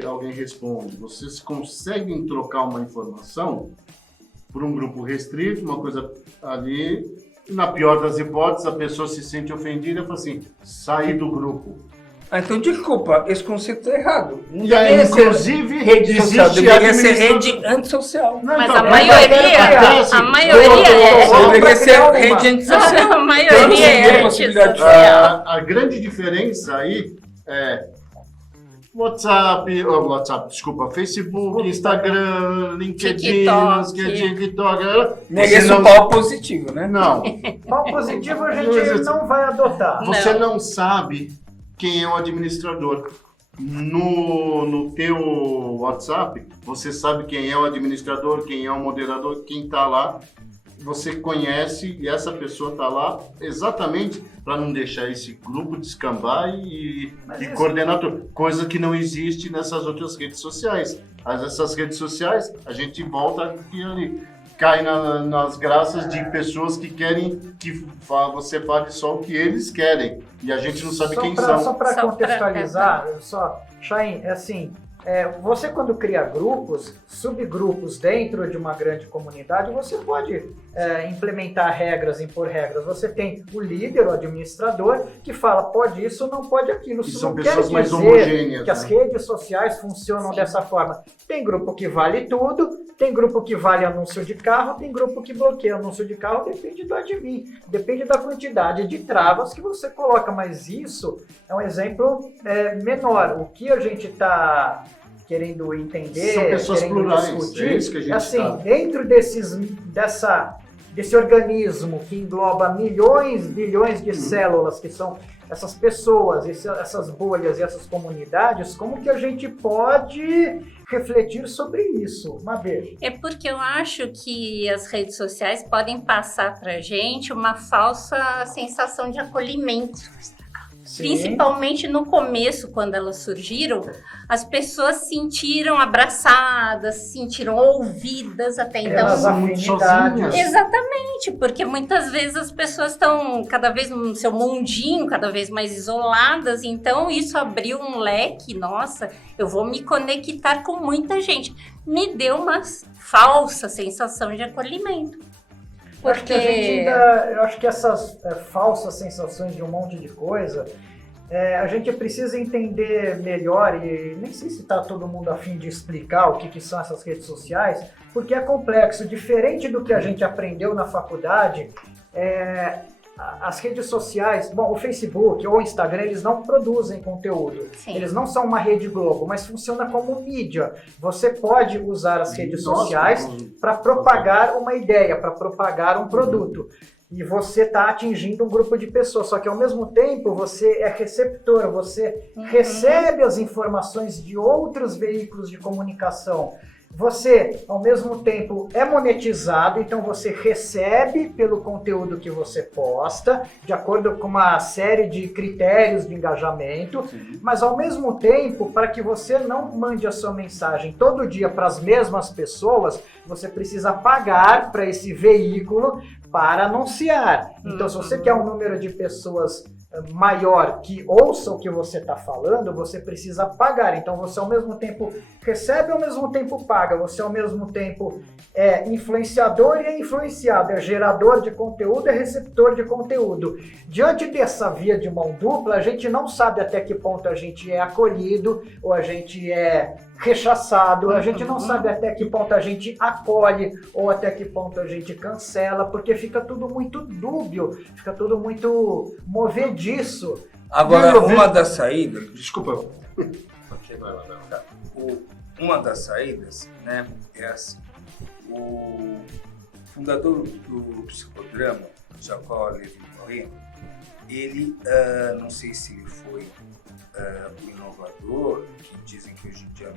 alguém responde, vocês conseguem trocar uma informação por um grupo restrito, uma coisa ali, e na pior das hipóteses, a pessoa se sente ofendida e fala assim, sair do grupo. Então, desculpa, esse conceito é errado. Não E aí, deveria ser inclusive, rede social, existe deveria ser administrador. rede antissocial. Não, Mas então, a maioria Deveria ser rede antissocial. A maioria é possibilidade de antissocial. A grande diferença aí é desculpa, Facebook, Instagram, LinkedIn, TikTok. Neguei o pau positivo, né? Não, Qual positivo a gente não vai adotar? você não sabe quem é o administrador. No teu WhatsApp, você sabe quem é o administrador, quem é o moderador, quem está lá. Você conhece e essa pessoa está lá exatamente para não deixar esse grupo descambar e coordenar tudo. Coisa que não existe nessas outras redes sociais. Essas redes sociais, a gente volta aqui ali. Cai nas graças de pessoas que querem que você fale só o que eles querem. E a gente não sabe quem são. Só para contextualizar, Chain, é assim, você quando cria grupos, subgrupos dentro de uma grande comunidade, você pode implementar regras, impor regras. Você tem o líder, o administrador, que fala pode isso, não pode aquilo. Que Isso são não pessoas quer mais dizer homogêneas. que as redes sociais funcionam dessa forma. Tem grupo que vale tudo, tem grupo que vale anúncio de carro, tem grupo que bloqueia anúncio de carro, depende do admin, depende da quantidade de travas que você coloca, mas isso é um exemplo menor. O que a gente está querendo entender, são pessoas querendo plurais, discutir, é isso que a gente assim, dentro desse organismo que engloba milhões, bilhões de células, que são essas pessoas, essas bolhas e essas comunidades, como que a gente pode refletir sobre isso? Mabê. É porque eu acho que as redes sociais podem passar para a gente uma falsa sensação de acolhimento. Sim. Principalmente no começo, quando elas surgiram, as pessoas se sentiram abraçadas, se sentiram ouvidas até então. Elas muito afinidades. sozinhas. Exatamente, porque muitas vezes as pessoas estão cada vez no seu mundinho, cada vez mais isoladas, então isso abriu um leque, nossa, eu vou me conectar com muita gente. Me deu uma falsa sensação de acolhimento. Porque Eu acho que essas falsas sensações de um monte de coisa, a gente precisa entender melhor, e nem sei se está todo mundo a fim de explicar o que são essas redes sociais, porque é complexo. Diferente do que a gente aprendeu na faculdade, as redes sociais, o Facebook ou o Instagram, eles não produzem conteúdo. Sim. Eles não são uma rede Globo, mas funciona como mídia. Você pode usar as redes sociais para propagar uma ideia, para propagar um produto. E você está atingindo um grupo de pessoas, só que ao mesmo tempo você é receptor, você recebe as informações de outros veículos de comunicação. Você, ao mesmo tempo, é monetizado, então você recebe pelo conteúdo que você posta, de acordo com uma série de critérios de engajamento, mas ao mesmo tempo, para que você não mande a sua mensagem todo dia para as mesmas pessoas, você precisa pagar para esse veículo para anunciar. Então, se você quer um número de pessoas maior que ouça o que você está falando, você precisa pagar. Então você ao mesmo tempo recebe, ao mesmo tempo paga. Você ao mesmo tempo é influenciador e é influenciado, é gerador de conteúdo, é receptor de conteúdo. Diante dessa via de mão dupla, a gente não sabe até que ponto a gente é acolhido ou a gente é rechaçado, a gente não sabe até que ponto a gente acolhe ou até que ponto a gente cancela, porque fica tudo muito dúbio, fica tudo muito movediço. Agora, uma das saídas... Desculpa. Uma das saídas, né, é assim, o fundador do Psicodrama, Jacó Levi Moreno, ele, não sei se ele foi o inovador, que dizem que hoje em dia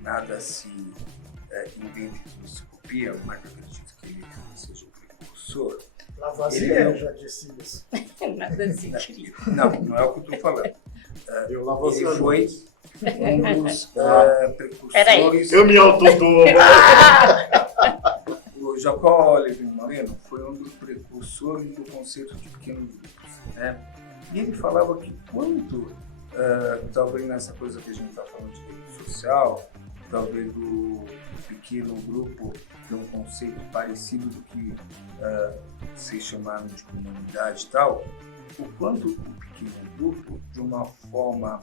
nada se inventa e não se copia, mas eu acredito que ele seja o precursor. Lavoisier já disse isso. Nada assim. Querido. Não é o que eu estou falando. Eu Lavoisier. Ele foi um dos Peraí. precursores. Eu me autodou. O Jacó Levi Moreno foi um dos precursores do conceito de pequenos grupos, né? E ele falava que quando, talvez nessa coisa que a gente está falando de rede social, talvez do pequeno grupo ter um conceito parecido do que vocês chamaram de comunidade e tal, o quanto o pequeno grupo, de uma forma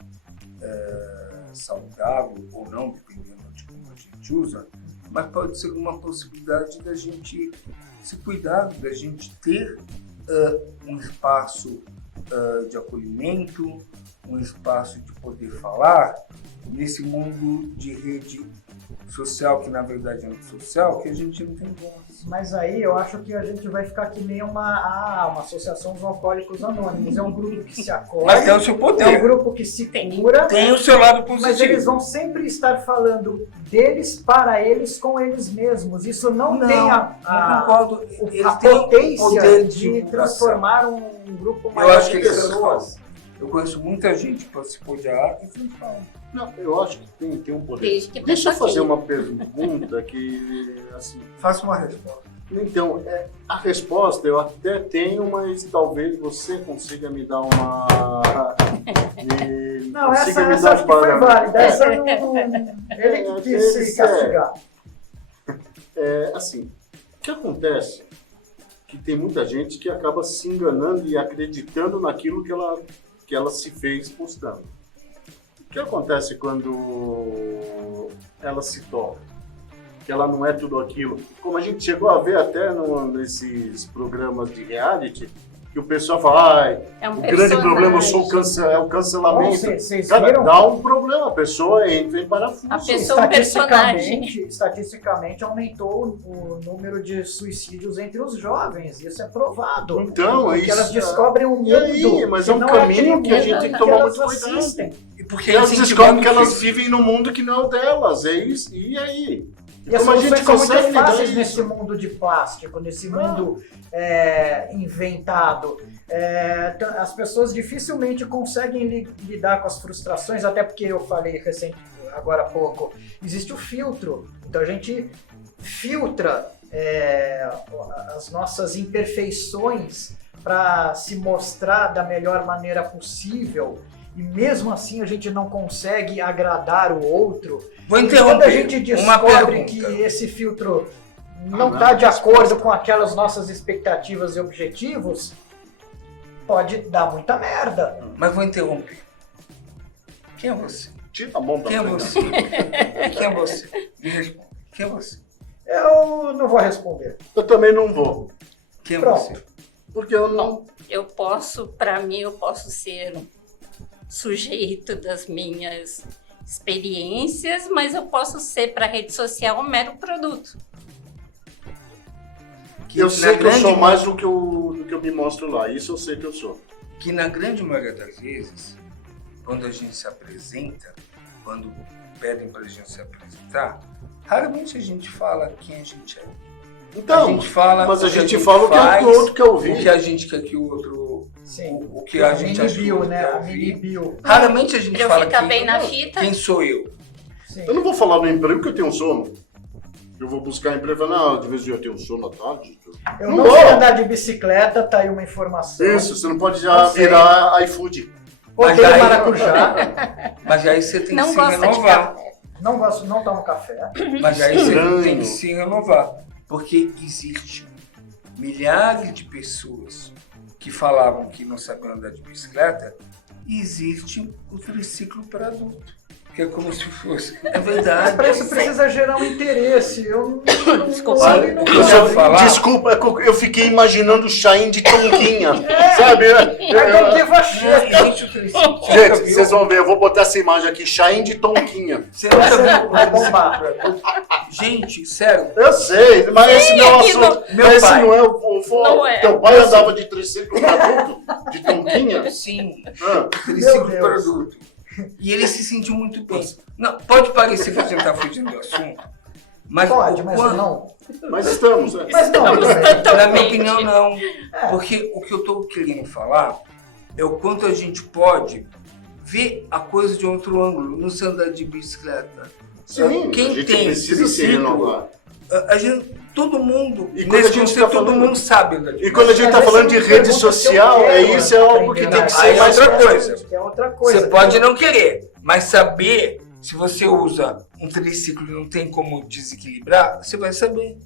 saudável ou não, dependendo de como a gente usa, mas pode ser uma possibilidade da gente se cuidar, da gente ter um espaço de acolhimento, um espaço de poder falar nesse mundo de rede social, que na verdade é antissocial, que a gente não tem voz. Mas aí eu acho que a gente vai ficar que nem uma associação dos alcoólicos anônimos. É um grupo que se acolhe, Mas tem o seu é um poder, grupo que se cura, tem o seu lado mas positivo. eles vão sempre estar falando deles, para eles, com eles mesmos. Isso não tem não concordo. a Eles têm o potência poder de divulgação. transformar um grupo Eu maior acho que de eles pessoas. fazem. Eu conheço muita gente que participou de arte e não fala. Não, eu acho que tem um poder. Desde que Deixa eu pensou fazer aqui. uma pergunta que, assim... Faça uma resposta. Então, a resposta eu até tenho, mas talvez você consiga me dar uma... Não, essa acho que foi válida. Essa não, ele que quis se castigar. Assim, o que acontece? Que tem muita gente que acaba se enganando e acreditando naquilo que ela se fez postando. O que acontece quando ela se toca? Que ela não é tudo aquilo. Como a gente chegou a ver até nesses programas de reality, que o pessoal fala, É um o grande problema é o Bom, cancelamento. vocês Cara, viram? dá um problema, a pessoa entra em parafuso. A pessoa é um personagem. Estatisticamente aumentou o número de suicídios entre os jovens. Isso é provado. Então, Porque isso elas descobrem um E mundo. aí? Mas que é um não caminho aquele que a mundo gente tem que que tomar elas muito cuidado. assistem. E porque Elas incentivando descobrem que elas isso. vivem num mundo que não é o delas, é isso. E aí? E as Como a gente soluções são consegue muito lidar fáceis isso? nesse mundo de plástico, nesse mundo inventado. As pessoas dificilmente conseguem lidar com as frustrações, até porque eu falei agora há pouco, existe o filtro. Então a gente filtra as nossas imperfeições para se mostrar da melhor maneira possível. E mesmo assim a gente não consegue agradar o outro. Vou E quando interromper. a gente Uma descobre que pergunta. esse filtro não não, está de resposta. acordo com aquelas nossas expectativas e objetivos, pode dar muita merda. Mas vou interromper. Quem é você? Tira a mão pra Quem é frente. você? Quem é você? Me responda. Quem é você? Eu não vou responder. Eu também não vou. Quem é Pronto. você? Porque eu não... Eu posso, para mim, eu posso ser sujeito das minhas experiências, mas eu posso ser para a rede social um mero produto. Que Eu na sei que eu grande sou mais do que eu me mostro lá. Isso eu sei que eu sou. Que na grande maioria das vezes, quando a gente se apresenta, quando pedem para a gente se apresentar, raramente a gente fala quem a gente é. Então, a gente fala mas a o que gente fala o que faz, o outro quer ouvir. o que a gente quer que o outro... Sim. O que a gente mini acha que o bio, outro né? quer A mini ouvir. bio. Raramente a gente Eu fala ficar bem na fita. quem sou eu. Sim. Eu não vou falar no emprego que eu tenho sono. Eu vou buscar emprego e falar, não, de vez em quando eu tenho sono à tarde. Eu Não não vou. sei andar de bicicleta, tá aí uma informação. Isso, você não pode já Não sei. virar iFood. Mas Odeio aí- maracujá. Mas aí você tem Não que se gosta de renovar. café. Não gosto, não tomo café. Mas aí você Estranho. tem que se renovar. Porque existe milhares de pessoas que falavam que não sabiam andar de bicicleta e existe o triciclo para adulto. que é como se fosse. É Mas verdade. para isso precisa gerar um interesse. Eu não Desculpa. olho e não Deixa eu quero. falar. Desculpa, eu fiquei imaginando o Chain de Tonquinha, sabe? I don't give a shit. Gente, eu falei, Gente, vocês vão ver, eu vou botar essa imagem aqui, Chain de Tonquinha. Você nunca viu? Vai bombar. Gente, sério. Eu sei, mas esse não é o aqui assunto. Meu Mas esse pai. não é o Não é. Teu pai andava de triciclo adulto? De Tonquinha? Sim, Ah, triciclo Deus. produto. E ele se sentiu muito bem. Não, pode parecer que a gente tá fugindo do assunto, mas Pode, o mas quanto- não. mas estamos, né? Mas não, tudo bem. Na minha Totalmente. opinião, não. Porque o que eu estou querendo falar é o quanto a gente pode ver a coisa de outro ângulo, no andar de bicicleta. Sim, Quem a gente tem precisa se triciclo, renovar. a gente, todo mundo, E quando nesse a gente conceito, tá todo falando- mundo sabe andar de E quando a gente está falando de rede social, isso é algo que tem que Aí ser é mais... outra coisa. Que é outra coisa. Você pode não querer, mas saber se você usa um triciclo e não tem como desequilibrar, você vai saber.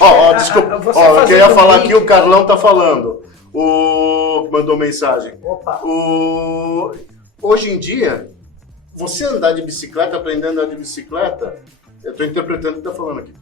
Ó, desculpa, Você ó, eu fazendo queria falar link- aqui, o Carlão tá falando. O mandou mensagem. Opa. Hoje em dia, você andar de bicicleta, aprender a andar de bicicleta, eu estou interpretando o que está falando aqui,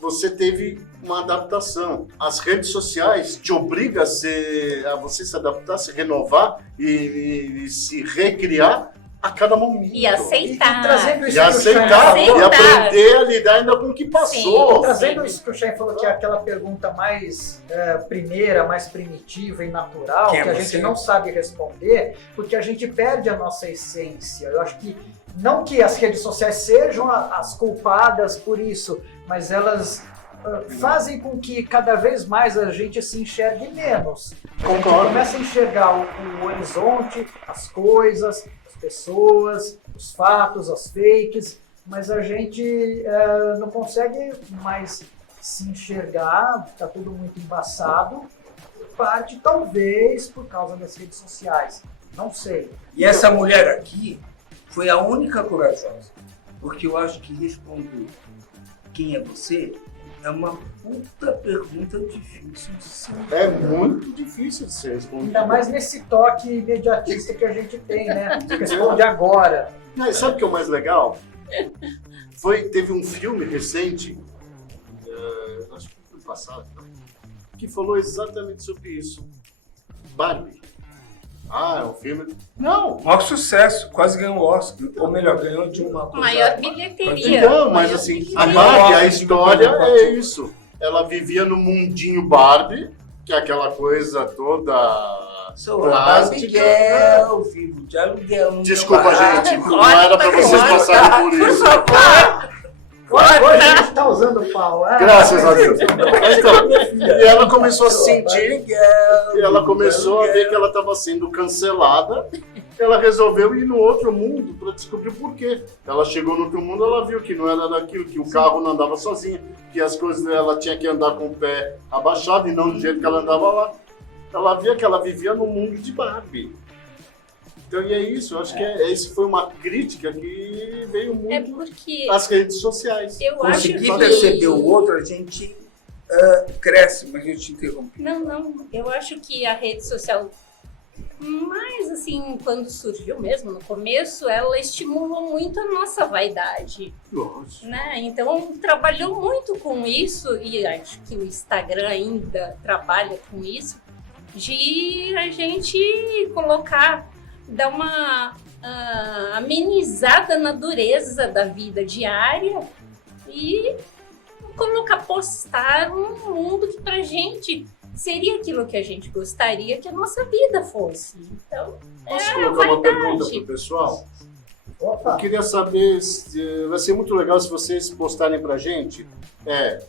você teve uma adaptação. As redes sociais te obrigam a você se adaptar, se renovar e se recriar a cada momento. E aceitar. E trazendo isso E que o aceitar, Shane e falou, aprender a lidar ainda com o que passou. trazendo isso que o Shane falou, que é aquela pergunta mais primeira, mais primitiva e natural, Quem é que a você? gente não sabe responder, porque a gente perde a nossa essência. Eu acho que, não que as redes sociais sejam as culpadas por isso, mas elas fazem com que cada vez mais a gente se enxergue menos. A gente Concordo. começa a enxergar o horizonte, as coisas, as pessoas, os fatos, as fakes, mas a gente não consegue mais se enxergar, está tudo muito embaçado, parte talvez por causa das redes sociais, não sei. E essa mulher aqui foi a única corajosa, porque eu acho que responder quem é você é uma puta pergunta difícil de ser. É muito difícil de ser respondido. Ainda mais nesse toque imediatista que a gente tem, né? Responde agora. Não, e sabe o que é o mais legal? Teve um filme recente, acho que foi passado, que falou exatamente sobre isso. Barbie. Ah, é um filme... Não! Maior sucesso, quase ganhou o Oscar. Ou melhor, ganhou de uma coisa. Maior bilheteria. Então, mas Maior assim, bilheteria. a Barbie, a história é isso. Ela vivia no mundinho Barbie, que é aquela coisa toda Sou a plástica. Abigail, vivo de aluguel. no Desculpa, meu barraco. gente, não era pra vocês passarem por isso. Hoje a gente tá usando pau. Graças a Deus. Então, e ela começou a se sentir, Abigail, e ela começou a ver que ela estava sendo cancelada. Ela resolveu ir no outro mundo para descobrir por quê. Ela chegou no outro mundo, ela viu que não era daquilo, que o carro não andava sozinho, que as coisas ela tinha que andar com o pé abaixado e não do jeito que ela andava lá. Ela via que ela vivia no mundo de Barbie. Então, e é isso, eu acho que isso foi uma crítica que veio É muito porque das redes sociais. eu acho Conseguir que... perceber o outro, a gente cresce, mas eu te interrompi. Não, eu acho que a rede social, mais assim, quando surgiu mesmo, no começo, ela estimulou muito a nossa vaidade, Lógico. né? Então, trabalhou muito com isso, e acho que o Instagram ainda trabalha com isso, de a gente colocar, dar uma amenizada na dureza da vida diária e postar um mundo que pra gente seria aquilo que a gente gostaria que a nossa vida fosse. Então, Posso é colocar uma pergunta vaidade. pro pessoal? Eu Opa, queria saber, vai ser muito legal se vocês postarem pra gente.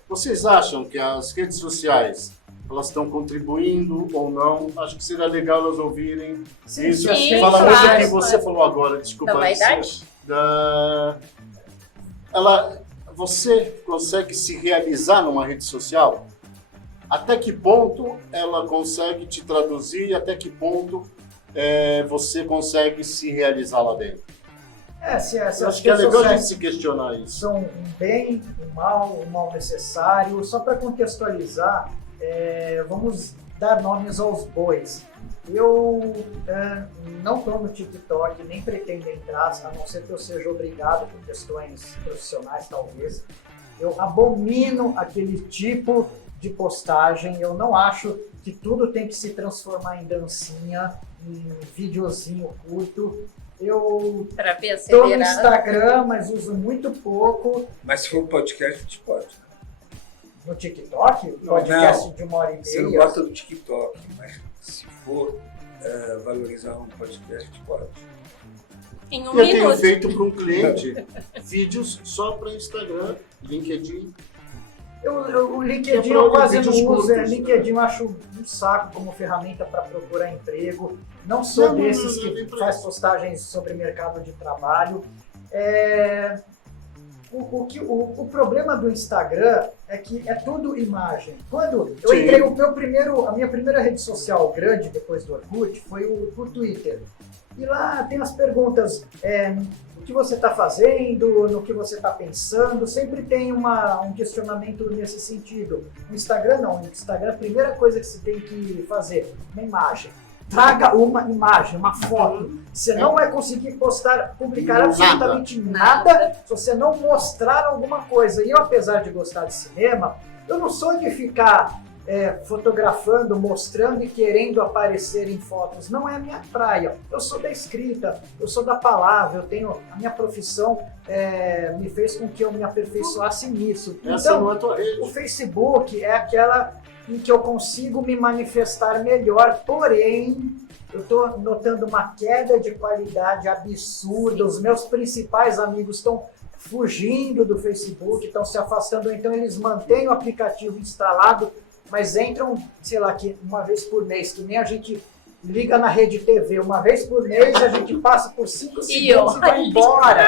Vocês acham que as redes sociais elas estão contribuindo ou não? Acho que seria legal elas ouvirem sim, isso. sim, Fala muito claro, do que você claro. falou agora, desculpa. Da vaidade? Você consegue se realizar numa rede social? Até que ponto ela consegue te traduzir e até que ponto você consegue se realizar lá dentro? se Eu as acho que é redes legal a gente sociais se questionar isso. são um bem, um mal necessário. Só para contextualizar, vamos dar nomes aos bois. Eu não estou no TikTok, nem pretendo entrar, a não ser que eu seja obrigado por questões profissionais, talvez. Eu abomino aquele tipo de postagem, eu não acho que tudo tem que se transformar em dancinha, em videozinho curto. Eu Para ver estou no acelerado. Instagram, mas uso muito pouco. Mas se for podcast, a gente pode. Né? No TikTok, podcast de 1h30. Você não gosta do TikTok, mas se for valorizar um podcast, a gente pode. Em um Eu tenho minuto. feito para um cliente vídeos só para Instagram, LinkedIn. O LinkedIn Que é eu pra quase não vídeos uso. curtos, LinkedIn eu acho um saco como ferramenta para procurar emprego. Não sou Não, desses nem que pra faz isso. postagens sobre mercado de trabalho. O problema do Instagram é que é tudo imagem. Quando eu Sim. entrei, a minha primeira rede social grande depois do Orkut foi o Twitter. E lá tem as perguntas, o que você está fazendo, no que você está pensando, sempre tem um questionamento nesse sentido. No Instagram não, no Instagram a primeira coisa que você tem que fazer, uma imagem. Traga uma imagem, uma foto. Você não vai conseguir publicar absolutamente nada se você não mostrar alguma coisa. E eu, apesar de gostar de cinema, eu não sou de ficar fotografando, mostrando e querendo aparecer em fotos. Não é a minha praia. Eu sou da escrita, eu sou da palavra, a minha profissão me fez com que eu me aperfeiçoasse nisso. Essa não é a tua rede. O Facebook é aquela em que eu consigo me manifestar melhor, porém, eu estou notando uma queda de qualidade absurda. Os meus principais amigos estão fugindo do Facebook, estão se afastando, então eles mantêm o aplicativo instalado, mas entram, sei lá, que uma vez por mês, que nem a gente liga na Rede TV, uma vez por mês a gente passa por 5 segundos e vai embora.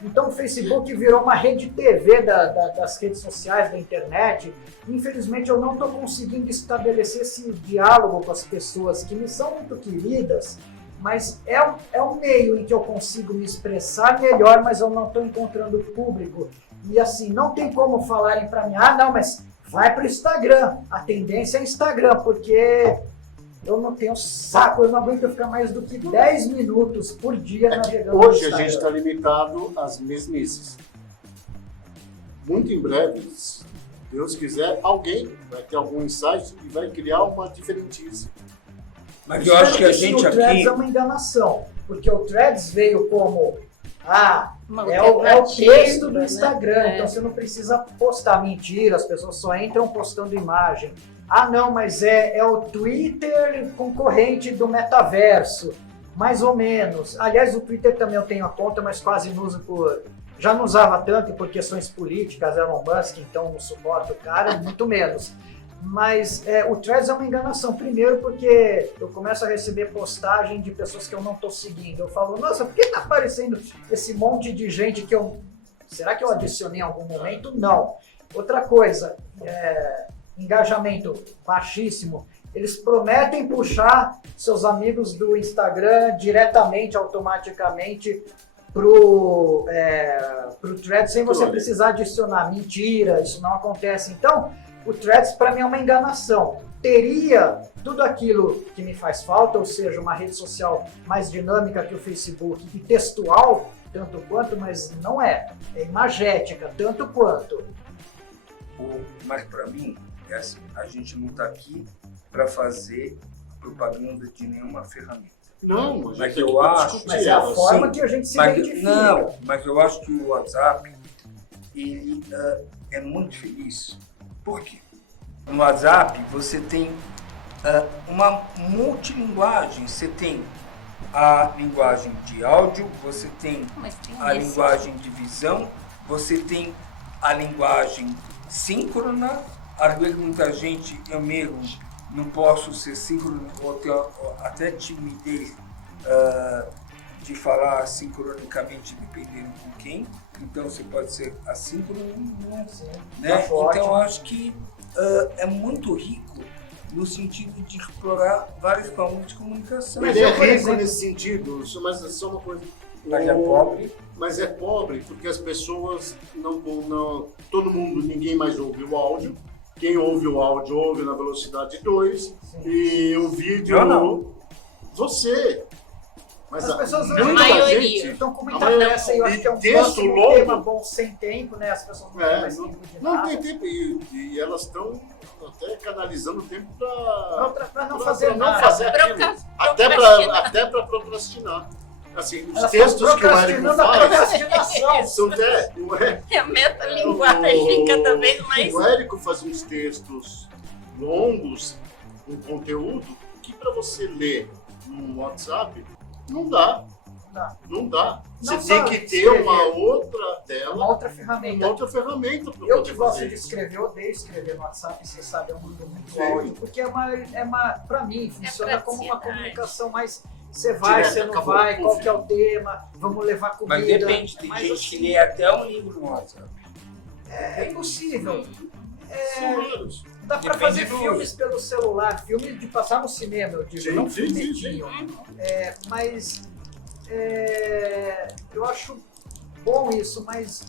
Então o Facebook virou uma rede TV das redes sociais, da internet. Infelizmente eu não estou conseguindo estabelecer esse diálogo com as pessoas que me são muito queridas, mas é um meio em que eu consigo me expressar melhor, mas eu não estou encontrando público. E assim, não tem como falarem para mim, não, mas vai para o Instagram. A tendência é Instagram, porque eu não tenho saco, eu não aguento ficar mais do que 10 minutos por dia navegando no Hoje a Instagram. gente está limitado às mesmices. Muito em breve, se Deus quiser, alguém vai ter algum insight e vai criar uma diferentice. Mas eu acho que a gente o Threads aqui... é uma enganação, porque o Threads veio como Uma é o alternativa, texto do né? Instagram, então você não precisa postar mentira, as pessoas só entram postando imagem. Não, mas é o Twitter concorrente do metaverso, mais ou menos. Aliás, o Twitter também eu tenho a conta, mas quase não uso já não usava tanto por questões políticas, Elon Musk, então não suporto o cara, muito menos. Mas o Threads é uma enganação. Primeiro porque eu começo a receber postagem de pessoas que eu não estou seguindo. Eu falo, nossa, por que está aparecendo esse monte de gente que será que eu adicionei em algum momento? Não. Outra coisa, engajamento baixíssimo. Eles prometem puxar seus amigos do Instagram diretamente, automaticamente, pro Threads sem você precisar adicionar. Mentira, isso não acontece. Então, o Threads para mim é uma enganação. Teria tudo aquilo que me faz falta, ou seja, uma rede social mais dinâmica que o Facebook e textual, tanto quanto, mas não é. É imagética, tanto quanto. Mas para mim, assim, a gente não está aqui para fazer propaganda de nenhuma ferramenta. Não, Mas eu acho... Mas é a forma que a gente se identifica. Não, mas eu acho que o WhatsApp ele, é muito feliz. Por quê? No WhatsApp você tem uma multilinguagem. Você tem a linguagem de áudio, você tem a linguagem de visão, você tem a linguagem síncrona. Às vezes muita gente, eu mesmo, não posso ser síncrono, ou ter até timidez de falar sincronicamente, dependendo com quem. Então você pode ser assíncrono, né? Então eu acho que é muito rico no sentido de explorar várias formas de comunicação. Mas é rico nesse sentido, mas é só uma coisa. Mas é pobre. Mas é pobre porque as pessoas não todo mundo, ninguém mais ouve o áudio. Quem ouve o áudio ouve na velocidade 2 e o vídeo Você. Mas As pessoas muita A maioria. gente estão com muita A maioria- pressa e eu acho que é um texto próximo longo. tema bom sem tempo, né? As pessoas não têm mais tempo de não nada. tem tempo. E elas estão até canalizando o tempo para Pra não fazer não nada. fazer aquilo. Procrastinar. Até para procrastinar. Assim, os Elas textos estão que o Érico procrastinando a faz procrastinação. são não é? E a metalinguagem cada vez mais. O Érico faz uns textos longos, com conteúdo, que para você ler no WhatsApp, não dá. Não dá. Não Você tem só que ter escrever. uma outra Uma tela, outra uma ferramenta. outra ferramenta para Eu poder que gosto fazer de isso. escrever, eu odeio escrever no WhatsApp, você sabe, eu mando muito Sim. áudio, porque pra mim, funciona como uma praticidade. comunicação mais. Você vai, Direto, você não acabou, vai, qual puf. que é o tema, vamos levar comida. Mas depende, tem Mas, gente assim, que lê até um livro no WhatsApp. É impossível. São raros. Dá pra Depende fazer do filmes pelo celular, filmes de passar no cinema, eu digo, Sim, não sim, sim, filmetinho. Mas eu acho bom isso, mas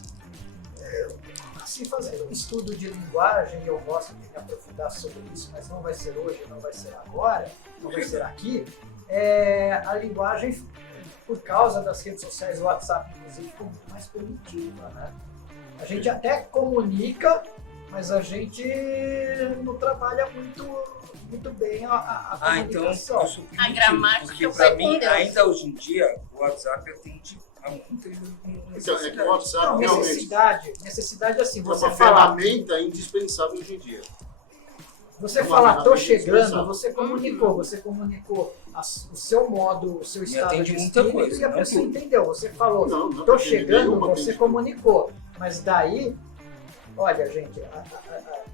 assim, fazendo um estudo de linguagem, eu gosto de me aprofundar sobre isso, mas não vai ser hoje, não vai ser agora, não vai ser aqui, a linguagem, por causa das redes sociais, o WhatsApp, inclusive, ficou muito mais primitiva, né? A gente até comunica, mas a gente não trabalha muito bem a Então comunicação. eu sou primitivo, A gramática porque foi pra mim, com Deus. ainda hoje em dia, o WhatsApp atende a muitas Então, é que o necessidades. WhatsApp Não, realmente necessidade assim, é você uma falar, ferramenta indispensável hoje em dia. você é uma falar, tô ferramenta chegando, indispensável. você comunicou o seu modo, o seu estado atende de muita espírito coisa, e a não pessoa tudo. entendeu, você falou, Não, não tô atende chegando, nenhuma, você atende comunicou, mas daí, olha gente,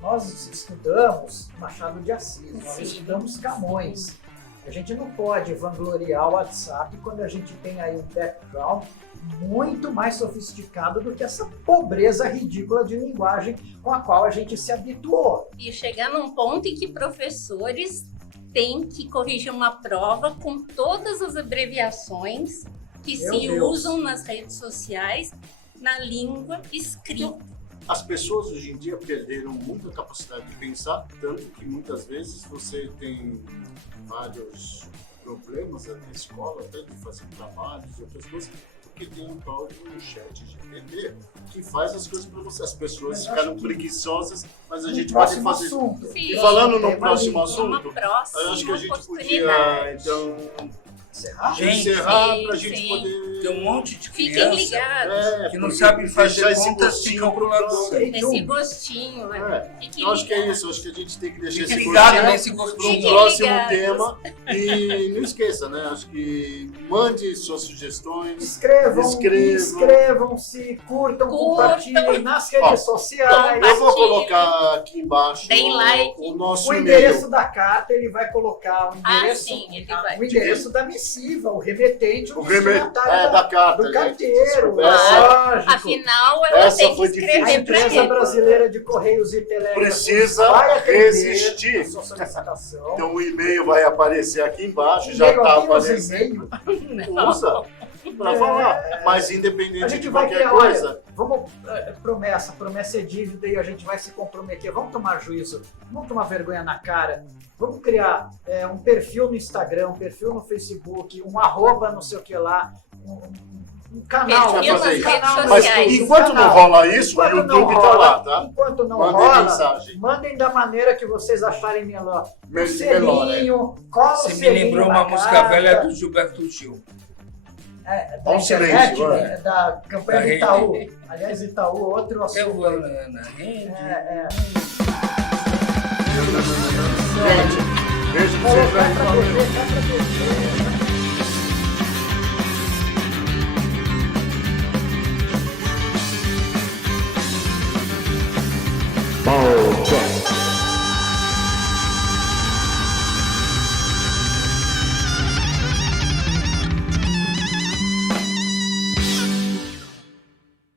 nós estudamos Machado de Assis, nós Sim. estudamos Camões, a gente não pode vangloriar o WhatsApp quando a gente tem aí um background muito mais sofisticado do que essa pobreza ridícula de linguagem com a qual a gente se habituou. E chegar num ponto em que professores têm que corrigir uma prova com todas as abreviações que Meu se Deus. usam nas redes sociais na língua escrita. As pessoas hoje em dia perderam muita capacidade de pensar, tanto que muitas vezes você tem vários problemas na escola, até de fazer trabalhos e outras coisas, porque tem um tal de um chat GPT que faz as coisas para você. As pessoas Mas ficaram acho que preguiçosas, mas a No gente pode próximo fazer. assunto. Sim. E falando no Tema próximo ali. Uma assunto, próxima eu acho que a gente podia oportunidade. então Encerrar? Gente, encerrar sim, para a gente sim. poder. Tem um monte de Fiquem criança ligados que não porque sabe deixar fazer esse contas gostinho sem calculador. pro- Esse gostinho, fiquem Eu acho que é ligados. isso, eu acho que a gente tem que deixar Fique esse ligado gostinho nesse para gostinho. um Fiquem próximo ligados. tema. E não esqueça, né? Acho que mande suas sugestões. Inscrevam-se, curtam, compartilhem nas redes Ó, sociais. Eu vou colocar aqui embaixo Deem like. o nosso O e-mail. endereço da carta, ele vai colocar o endereço, sim, ele vai. o endereço da missiva, o remetente, o O remédio destinatário da carta, do gente. carteiro, Essa- lógico. Afinal, ela Essa tem que foi A escrever difícil. empresa primeiro. brasileira de Correios e Telégrafos Precisa vai atender resistir. a sua solicitação. Então o e-mail vai aparecer aqui embaixo, já E-mail, está alguém usa aparecendo. e-mail? Usa para falar. Mas A independente gente de vai qualquer criar, coisa, olha, vamos, promessa é dívida e a gente vai se comprometer, vamos tomar juízo, vamos tomar vergonha na cara, vamos criar um perfil no Instagram, um perfil no Facebook, um arroba não sei o que lá, um canal. Perfil nas redes mas sociais. enquanto não rola isso, o Enquanto não YouTube tá rola, lá, tá? Enquanto não Mandem rola, mensagem. mandem da maneira que vocês acharem melhor. Um Melhor, selinho, cola o Você me selinho lembrou na uma música carta. velha do Gilberto Gil. Da Um internet, silêncio, né? Da campanha Da do rede. Itaú. Aliás, Itaú, outro Eu assunto. vou na rede. Gente, beijo pra Falou, vocês vai aí. pra Valeu. você, vai pra você.